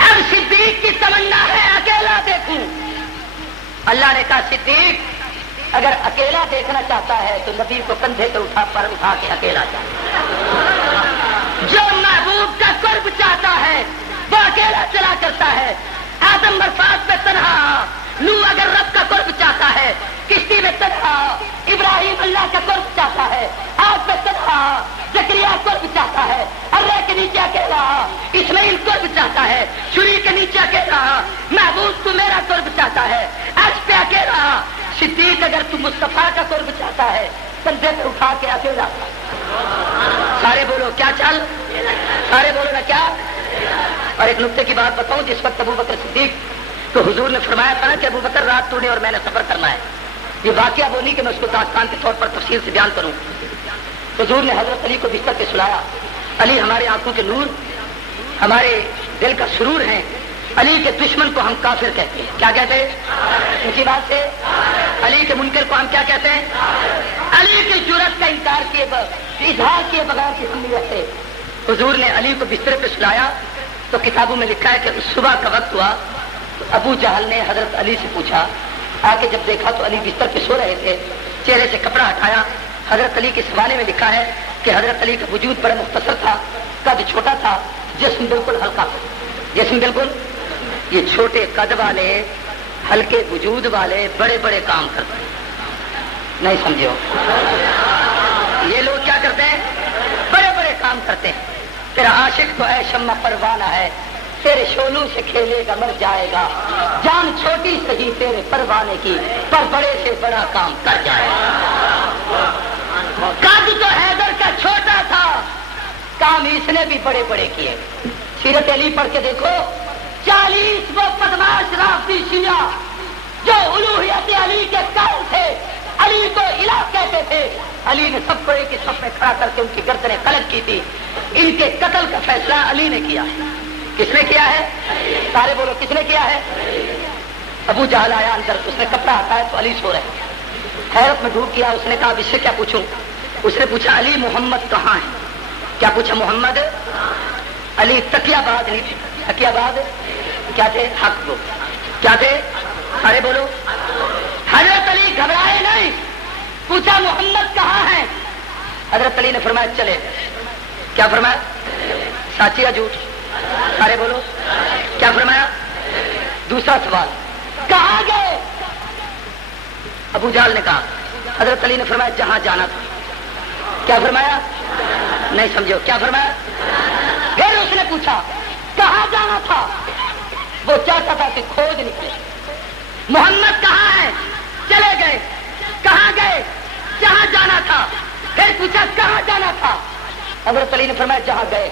اب صدیق کی تمنا ہے اکیلا دیکھوں. اللہ نے کہا صدیق اگر اکیلا دیکھنا چاہتا ہے تو نبی کو کندھے پہ اٹھا کے اکیلا جا. جو محبوب کا قرب چاہتا ہے وہ اکیلا چلا کرتا ہے. آدم برفات پہ تنہا, نوح اگر رب کا قرب چاہتا ہے کشتی میں تنہا, ابراہیم اللہ کا قرب چاہتا ہے آگ میں تنہا, زکریا قرب چاہتا ہے اللہ کے نیچے اکیلا, اسماعیل قرب چاہتا ہے چھری کے نیچے اکیلا, محبوب تو میرا قرب چاہتا ہے آج پہ اکیلا. صدیق اگر تو مصطفیٰ کا قرب چاہتا ہے کندھے پہ اٹھا کے اکیلا. سارے بولو کیا چل, سارے بولو نا کیا. اور ایک نقطے کی بات بتاؤں, جس وقت ابو بکر صدیق تو حضور نے فرمایا تھا کہ ابو بکر رات توڑے اور میں نے سفر کرنا ہے. یہ واقعہ وہ نہیں کہ میں اس کو داستان کے طور پر تفصیل سے بیان کروں. حضور نے حضرت علی کو بستر پہ سلایا. علی ہمارے آنکھوں کے نور, ہمارے دل کا سرور ہیں, علی کے دشمن کو ہم کافر کہتے ہیں. کیا کہتے ہیں؟ اسی بات سے علی کے منکر کو ہم کیا کہتے ہیں؟ علی کی جرأت کا انکار کیے اظہار کیے بغیر کی ہم نہیں رکھتے. حضور نے علی کو بستر پہ سلایا تو کتابوں میں لکھا ہے کہ اس صبح کا وقت ہوا تو ابو جہل نے حضرت علی سے پوچھا. آ کے جب دیکھا تو علی بستر پہ سو رہے تھے, چہرے سے کپڑا ہٹایا. حضرت علی کے حوالے میں لکھا ہے کہ حضرت علی کا وجود بڑا مختصر تھا, قد چھوٹا تھا, جسم بالکل ہلکا. جسم بالکل, یہ چھوٹے قد والے ہلکے وجود والے بڑے بڑے کام کرتے ہیں. نہیں سمجھو, یہ لوگ کیا کرتے ہیں؟ بڑے بڑے کام کرتے ہیں. تیرا عاشق تو اے شمع پروانہ ہے, تیرے شولوں سے کھیلے گا مر جائے گا. جان چھوٹی سہی تیرے پروانے کی, پر بڑے سے بڑا کام کر جائے گا. قد تو حیدر کا چھوٹا تھا, کام اس نے بھی بڑے بڑے کیے. سیرت علی پڑھ کے دیکھو, 40 وہ بدماش رافضی شیعہ جو الوہیت علی کے قائل تھے, علی کو الہ کہتے تھے, علی نے سب کو ایک صف میں کھڑا کر کے ان کی گردنیں قلم کی تھی. ان کے قتل کا فیصلہ علی نے کیا ہے. کس نے کیا ہے؟ سارے بولو, کس نے کیا ہے؟ ابو جہل آیا اندر, اس نے کپڑا ہٹایا تو علی سو رہے. حیرت میں ڈوب کیا. اس نے کہا اب اس سے کیا پوچھوں؟ اس نے پوچھا علی محمد کہاں ہے؟ کیا پوچھا؟ محمد. علی تکیہ باز نہیں تھے. تکیہ باز کیا تھے؟ حق کو کیا تھے؟ سارے بولو. حضرت علی گھبرائے نہیں, پوچھا محمد کہاں ہے؟ حضرت علی نے فرمایا چلے. کیا فرمایا؟ سچی یا جھوٹ؟ سارے بولو. کیا فرمایا؟ دوسرا سوال, کہاں گئے؟ ابو جہل نے کہا. حضرت علی نے فرمایا جہاں جانا تھا. کیا فرمایا؟ نہیں سمجھو. کیا فرمایا؟ پھر اس نے پوچھا کہاں جانا تھا؟ وہ چاہتا تھا کہ کھوج نکلے. محمد کہاں ہے؟ چلے گئے. کہاں گئے؟ جہاں جانا تھا. پھر پوچھا کہاں جانا تھا؟ حضرت علی نے فرمایا جہاں گئے.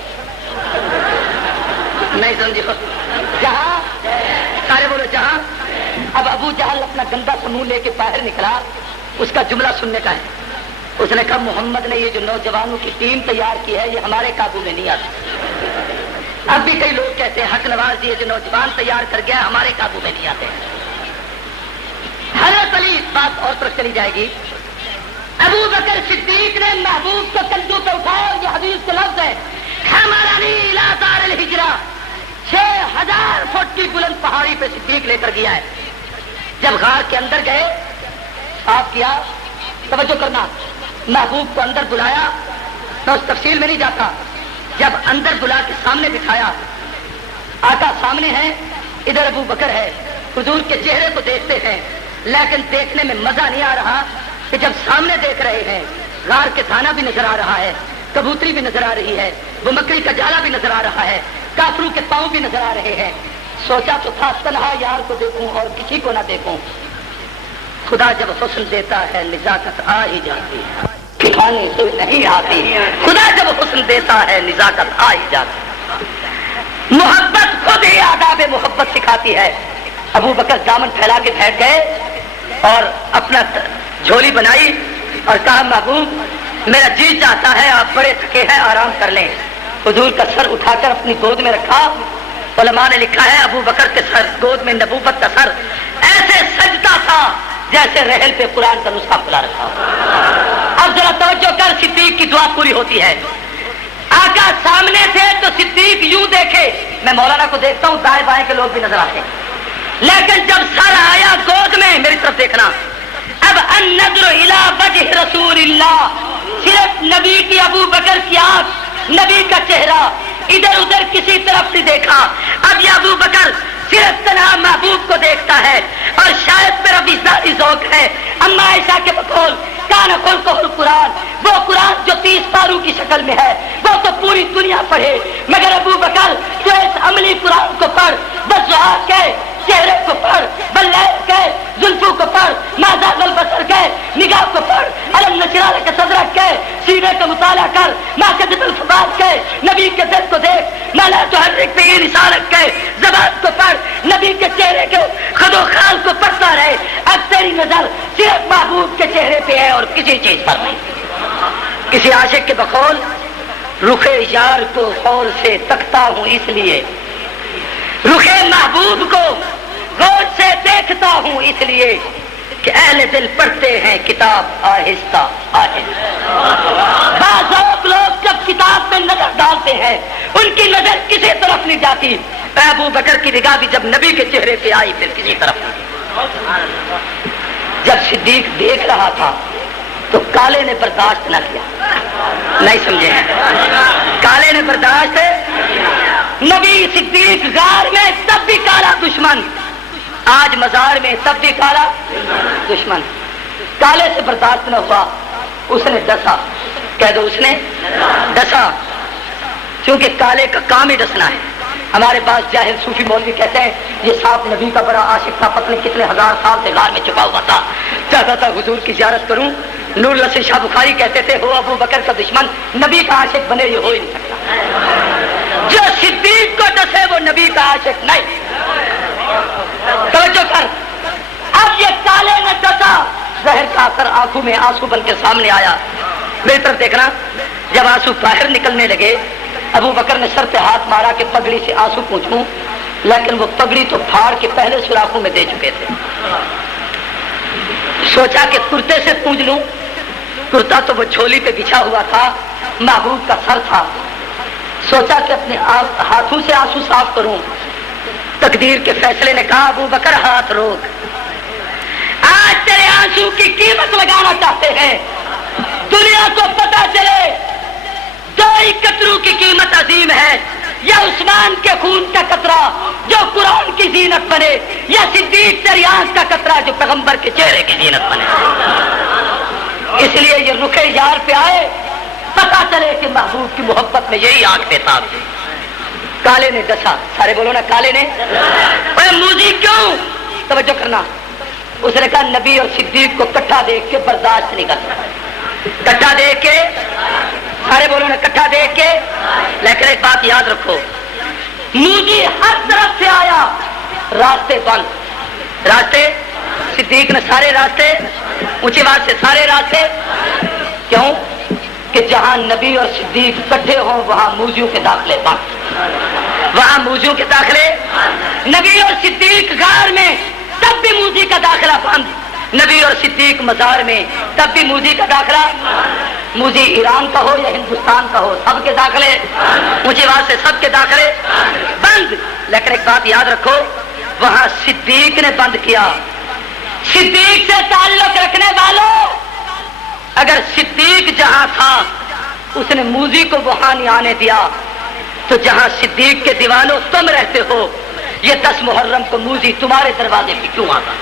نہیں سمجھو. جہاں. سارے بولو جہاں. اب ابو جہل اپنا گندا سا منہ لے کے باہر نکلا. اس کا جملہ سننے کا ہے. اس نے کہا محمد نے یہ جو نوجوانوں کی ٹیم تیار کی ہے یہ ہمارے قابو میں نہیں آتی. اب بھی کئی لوگ کہتے ہیں حق نواز یہ جو نوجوان تیار کر گیا ہمارے قابو میں نہیں آتے. حضرت علی, بات اور طرف چلی جائے گی. ابو بکر صدیق نے محبوب کو کندھوں پہ اٹھایا اور یہ حدیث کے لفظ ہے حملنی الی دار الہجرہ. 6000 فٹ کی بلند پہاڑی پہ صدیق لے کر گیا ہے. جب غار کے اندر گئے, صاف کیا, توجہ کرنا, محبوب کو اندر بلایا. میں اس تفصیل میں نہیں جاتا. جب اندر بلا کے سامنے بٹھایا, آقا سامنے ہے, ادھر ابو بکر ہے. حضور کے چہرے کو دیکھتے ہیں لیکن دیکھنے میں مزہ نہیں آ رہا کہ جب سامنے دیکھ رہے ہیں غار کے دانا بھی نظر آ رہا ہے, کبوتری بھی نظر آ رہی ہے, وہ مکڑی کا جالا بھی نظر آ رہا ہے, کافروں کے پاؤں بھی نظر آ رہے ہیں. سوچا تو تھا تنہا یار کو دیکھوں اور کسی کو نہ دیکھوں. خدا جب حسن دیتا ہے نزاکت آ ہی جاتی ہے, ٹھکانے سے نہیں آتی. خدا جب حسن دیتا ہے نزاکت آ ہی جاتی. محبت خود ہی آداب محبت سکھاتی ہے. ابو بکر دامن پھیلا کے بیٹھ گئے اور اپنا جھولی بنائی اور کہا محبوب میرا جی چاہتا ہے آپ بڑے تھکے ہیں آرام کر لیں. حضور کا سر اٹھا کر اپنی گود میں رکھا. علماء نے لکھا ہے ابو بکر کے سر گود میں نبوت کا سر ایسے سجتا تھا جیسے رحل پہ قرآن کا نسخہ کھلا رکھا. اب ذرا توجہ کر, صدیق کی دعا پوری ہوتی ہے. آقا سامنے تھے تو صدیق یوں دیکھے, میں مولانا کو دیکھتا ہوں دائیں بائیں کے لوگ بھی نظر آتے ہیں, لیکن جب سر آیا گود میں میری طرف دیکھنا. اب النظر الی وجہ رسول اللہ, صرف نبی کی ابو بکر کی آنکھ, نبی کا چہرہ, ادھر ادھر کسی طرف نہیں دیکھا. اب یہ ابو بکر صرف تنہا محبوب کو دیکھتا ہے اور شاید میرا بھی ذاتی ذوق ہے. اما عائشہ کے بقول کان خلقہ القرآن, وہ قرآن جو 30 پاروں کی شکل میں ہے وہ تو پوری دنیا پڑھے, مگر ابو بکر تو اس عملی قرآن کو پڑھ, بس کے چہرے کو پڑھ, بلیل کے زلفوں کو پڑھ, مازاغ البصر کے نگاہ کو پڑھ, علم نشرح لک صدرک کے سینے کا مطالعہ کر, ما کذب الفؤاد کے نبی کے دل کو دیکھ, ما لا تحرک به لسانک کے زبان کو پڑھ, نبی کے چہرے کے خد و خال کو پڑھتا رہے. اب تیری نظر صرف محبوب کے چہرے پہ ہے اور کسی چیز پر نہیں. کسی عاشق کے بقول رخ یار کو غور سے تکتا ہوں اس لیے رخ محبوب کو غور سے دیکھتا ہوں اس لیے کہ اہل دل پڑھتے ہیں کتاب آہستہ آہستہ۔ بعض لوگ جب کتاب میں نظر ڈالتے ہیں ان کی نظر کسی طرف نہیں جاتی، ابو بکر کی نگاہ بھی جب نبی کے چہرے پہ آئی پھر کسی طرف نہیں۔ جب صدیق دیکھ رہا تھا تو کالے نے برداشت نہ کیا، نہیں سمجھے؟ کالے نے برداشت، نبی صدیق غار میں تب بھی کالا دشمن، آج مزار میں تب بھی کالا دشمن۔ کالے سے برداشت نہ ہوا، اس نے ڈسا، کہہ دو اس نے ڈسا، کیونکہ کالے کا کام ہی ڈسنا ہے۔ ہمارے پاس جاہل صوفی مولوی کہتے ہیں یہ سانپ نبی کا بڑا عاشق تھا، پتہ نہیں کتنے ہزار سال سے غار میں چھپا ہوا تھا، چاہتا تھا حضور کی زیارت کروں۔ نور الحسن شاہ بخاری کہتے تھے ہو ابو بکر کا دشمن نبی کا عاشق بنے، یہ ہو ہی نہیں سکتا۔ جو صدیق کو ڈسے وہ نبی کا عاشق نہیں۔ توجہ کر، اب یہ کالے نے ڈسا، زہر کھا کر آنکھوں میں آنسو بن کے سامنے آیا۔ میری طرف دیکھنا، جب آنسو باہر نکلنے لگے ابو بکر نے سر پہ ہاتھ مارا کہ پگڑی سے آنسو پوچھوں، لیکن وہ پگڑی تو پھاڑ کے پہلے سوراخوں میں دے چکے تھے۔ سوچا کہ کرتے سے پوجھ لوں، کرتا تو وہ جھولی پہ بچھا ہوا تھا، محبوب کا سر تھا۔ سوچا کہ اپنے ہاتھوں سے آنسو صاف کروں، تقدیر کے فیصلے نے کہا ابو بکر ہاتھ روک، آج تیرے آنسو کی قیمت لگانا چاہتے ہیں، دنیا کو پتا چلے دو ہی قطروں کی قیمت عظیم ہے، یا عثمان کے خون کا قطرہ جو قرآن کی زینت بنے، یا صدیق تیری آنکھ کا قطرہ جو پیغمبر کے چہرے کی زینت بنے۔ اس لیے یہ رخ یار پہ آئے، پتا چلے کہ محبوب کی محبت میں یہی آنکھ پہ تاب۔ کالے نے ڈسا، سارے بولو نا کالے نے، اے موزی کیوں؟ توجہ کرنا، اس نے کہا نبی اور صدیق کو کٹھا دیکھ کے برداشت نہیں کر سکتا، کٹھا دیکھ کے، سارے بولو نا کٹھا دیکھ کے۔ لیکن ایک بات یاد رکھو، موزی ہر طرف سے آیا، راستے بند، راستے، صدیق نے سارے راستے، اونچی بات سے سارے راستے، کیوں کہ جہاں نبی اور صدیق اکٹھے ہوں وہاں موزیوں کے داخلے بند، وہاں موزیوں کے داخلے، نبی اور صدیق غار میں تب بھی موزی کا داخلہ بند، نبی اور صدیق مزار میں تب بھی موزی کا داخلہ، موزی ایران کا ہو یا ہندوستان کا ہو سب کے داخلے، اونچی بات سے سب کے داخلے بند۔ لیکن ایک بات یاد رکھو، وہاں صدیق نے بند کیا۔ صدیق سے تعلق رکھنے والوں، اگر صدیق جہاں تھا اس نے موزی کو وہاں نہیں آنے دیا، تو جہاں صدیق کے دیوانوں تم رہتے ہو، یہ 10 محرم کو موزی تمہارے دروازے پہ کیوں آتا؟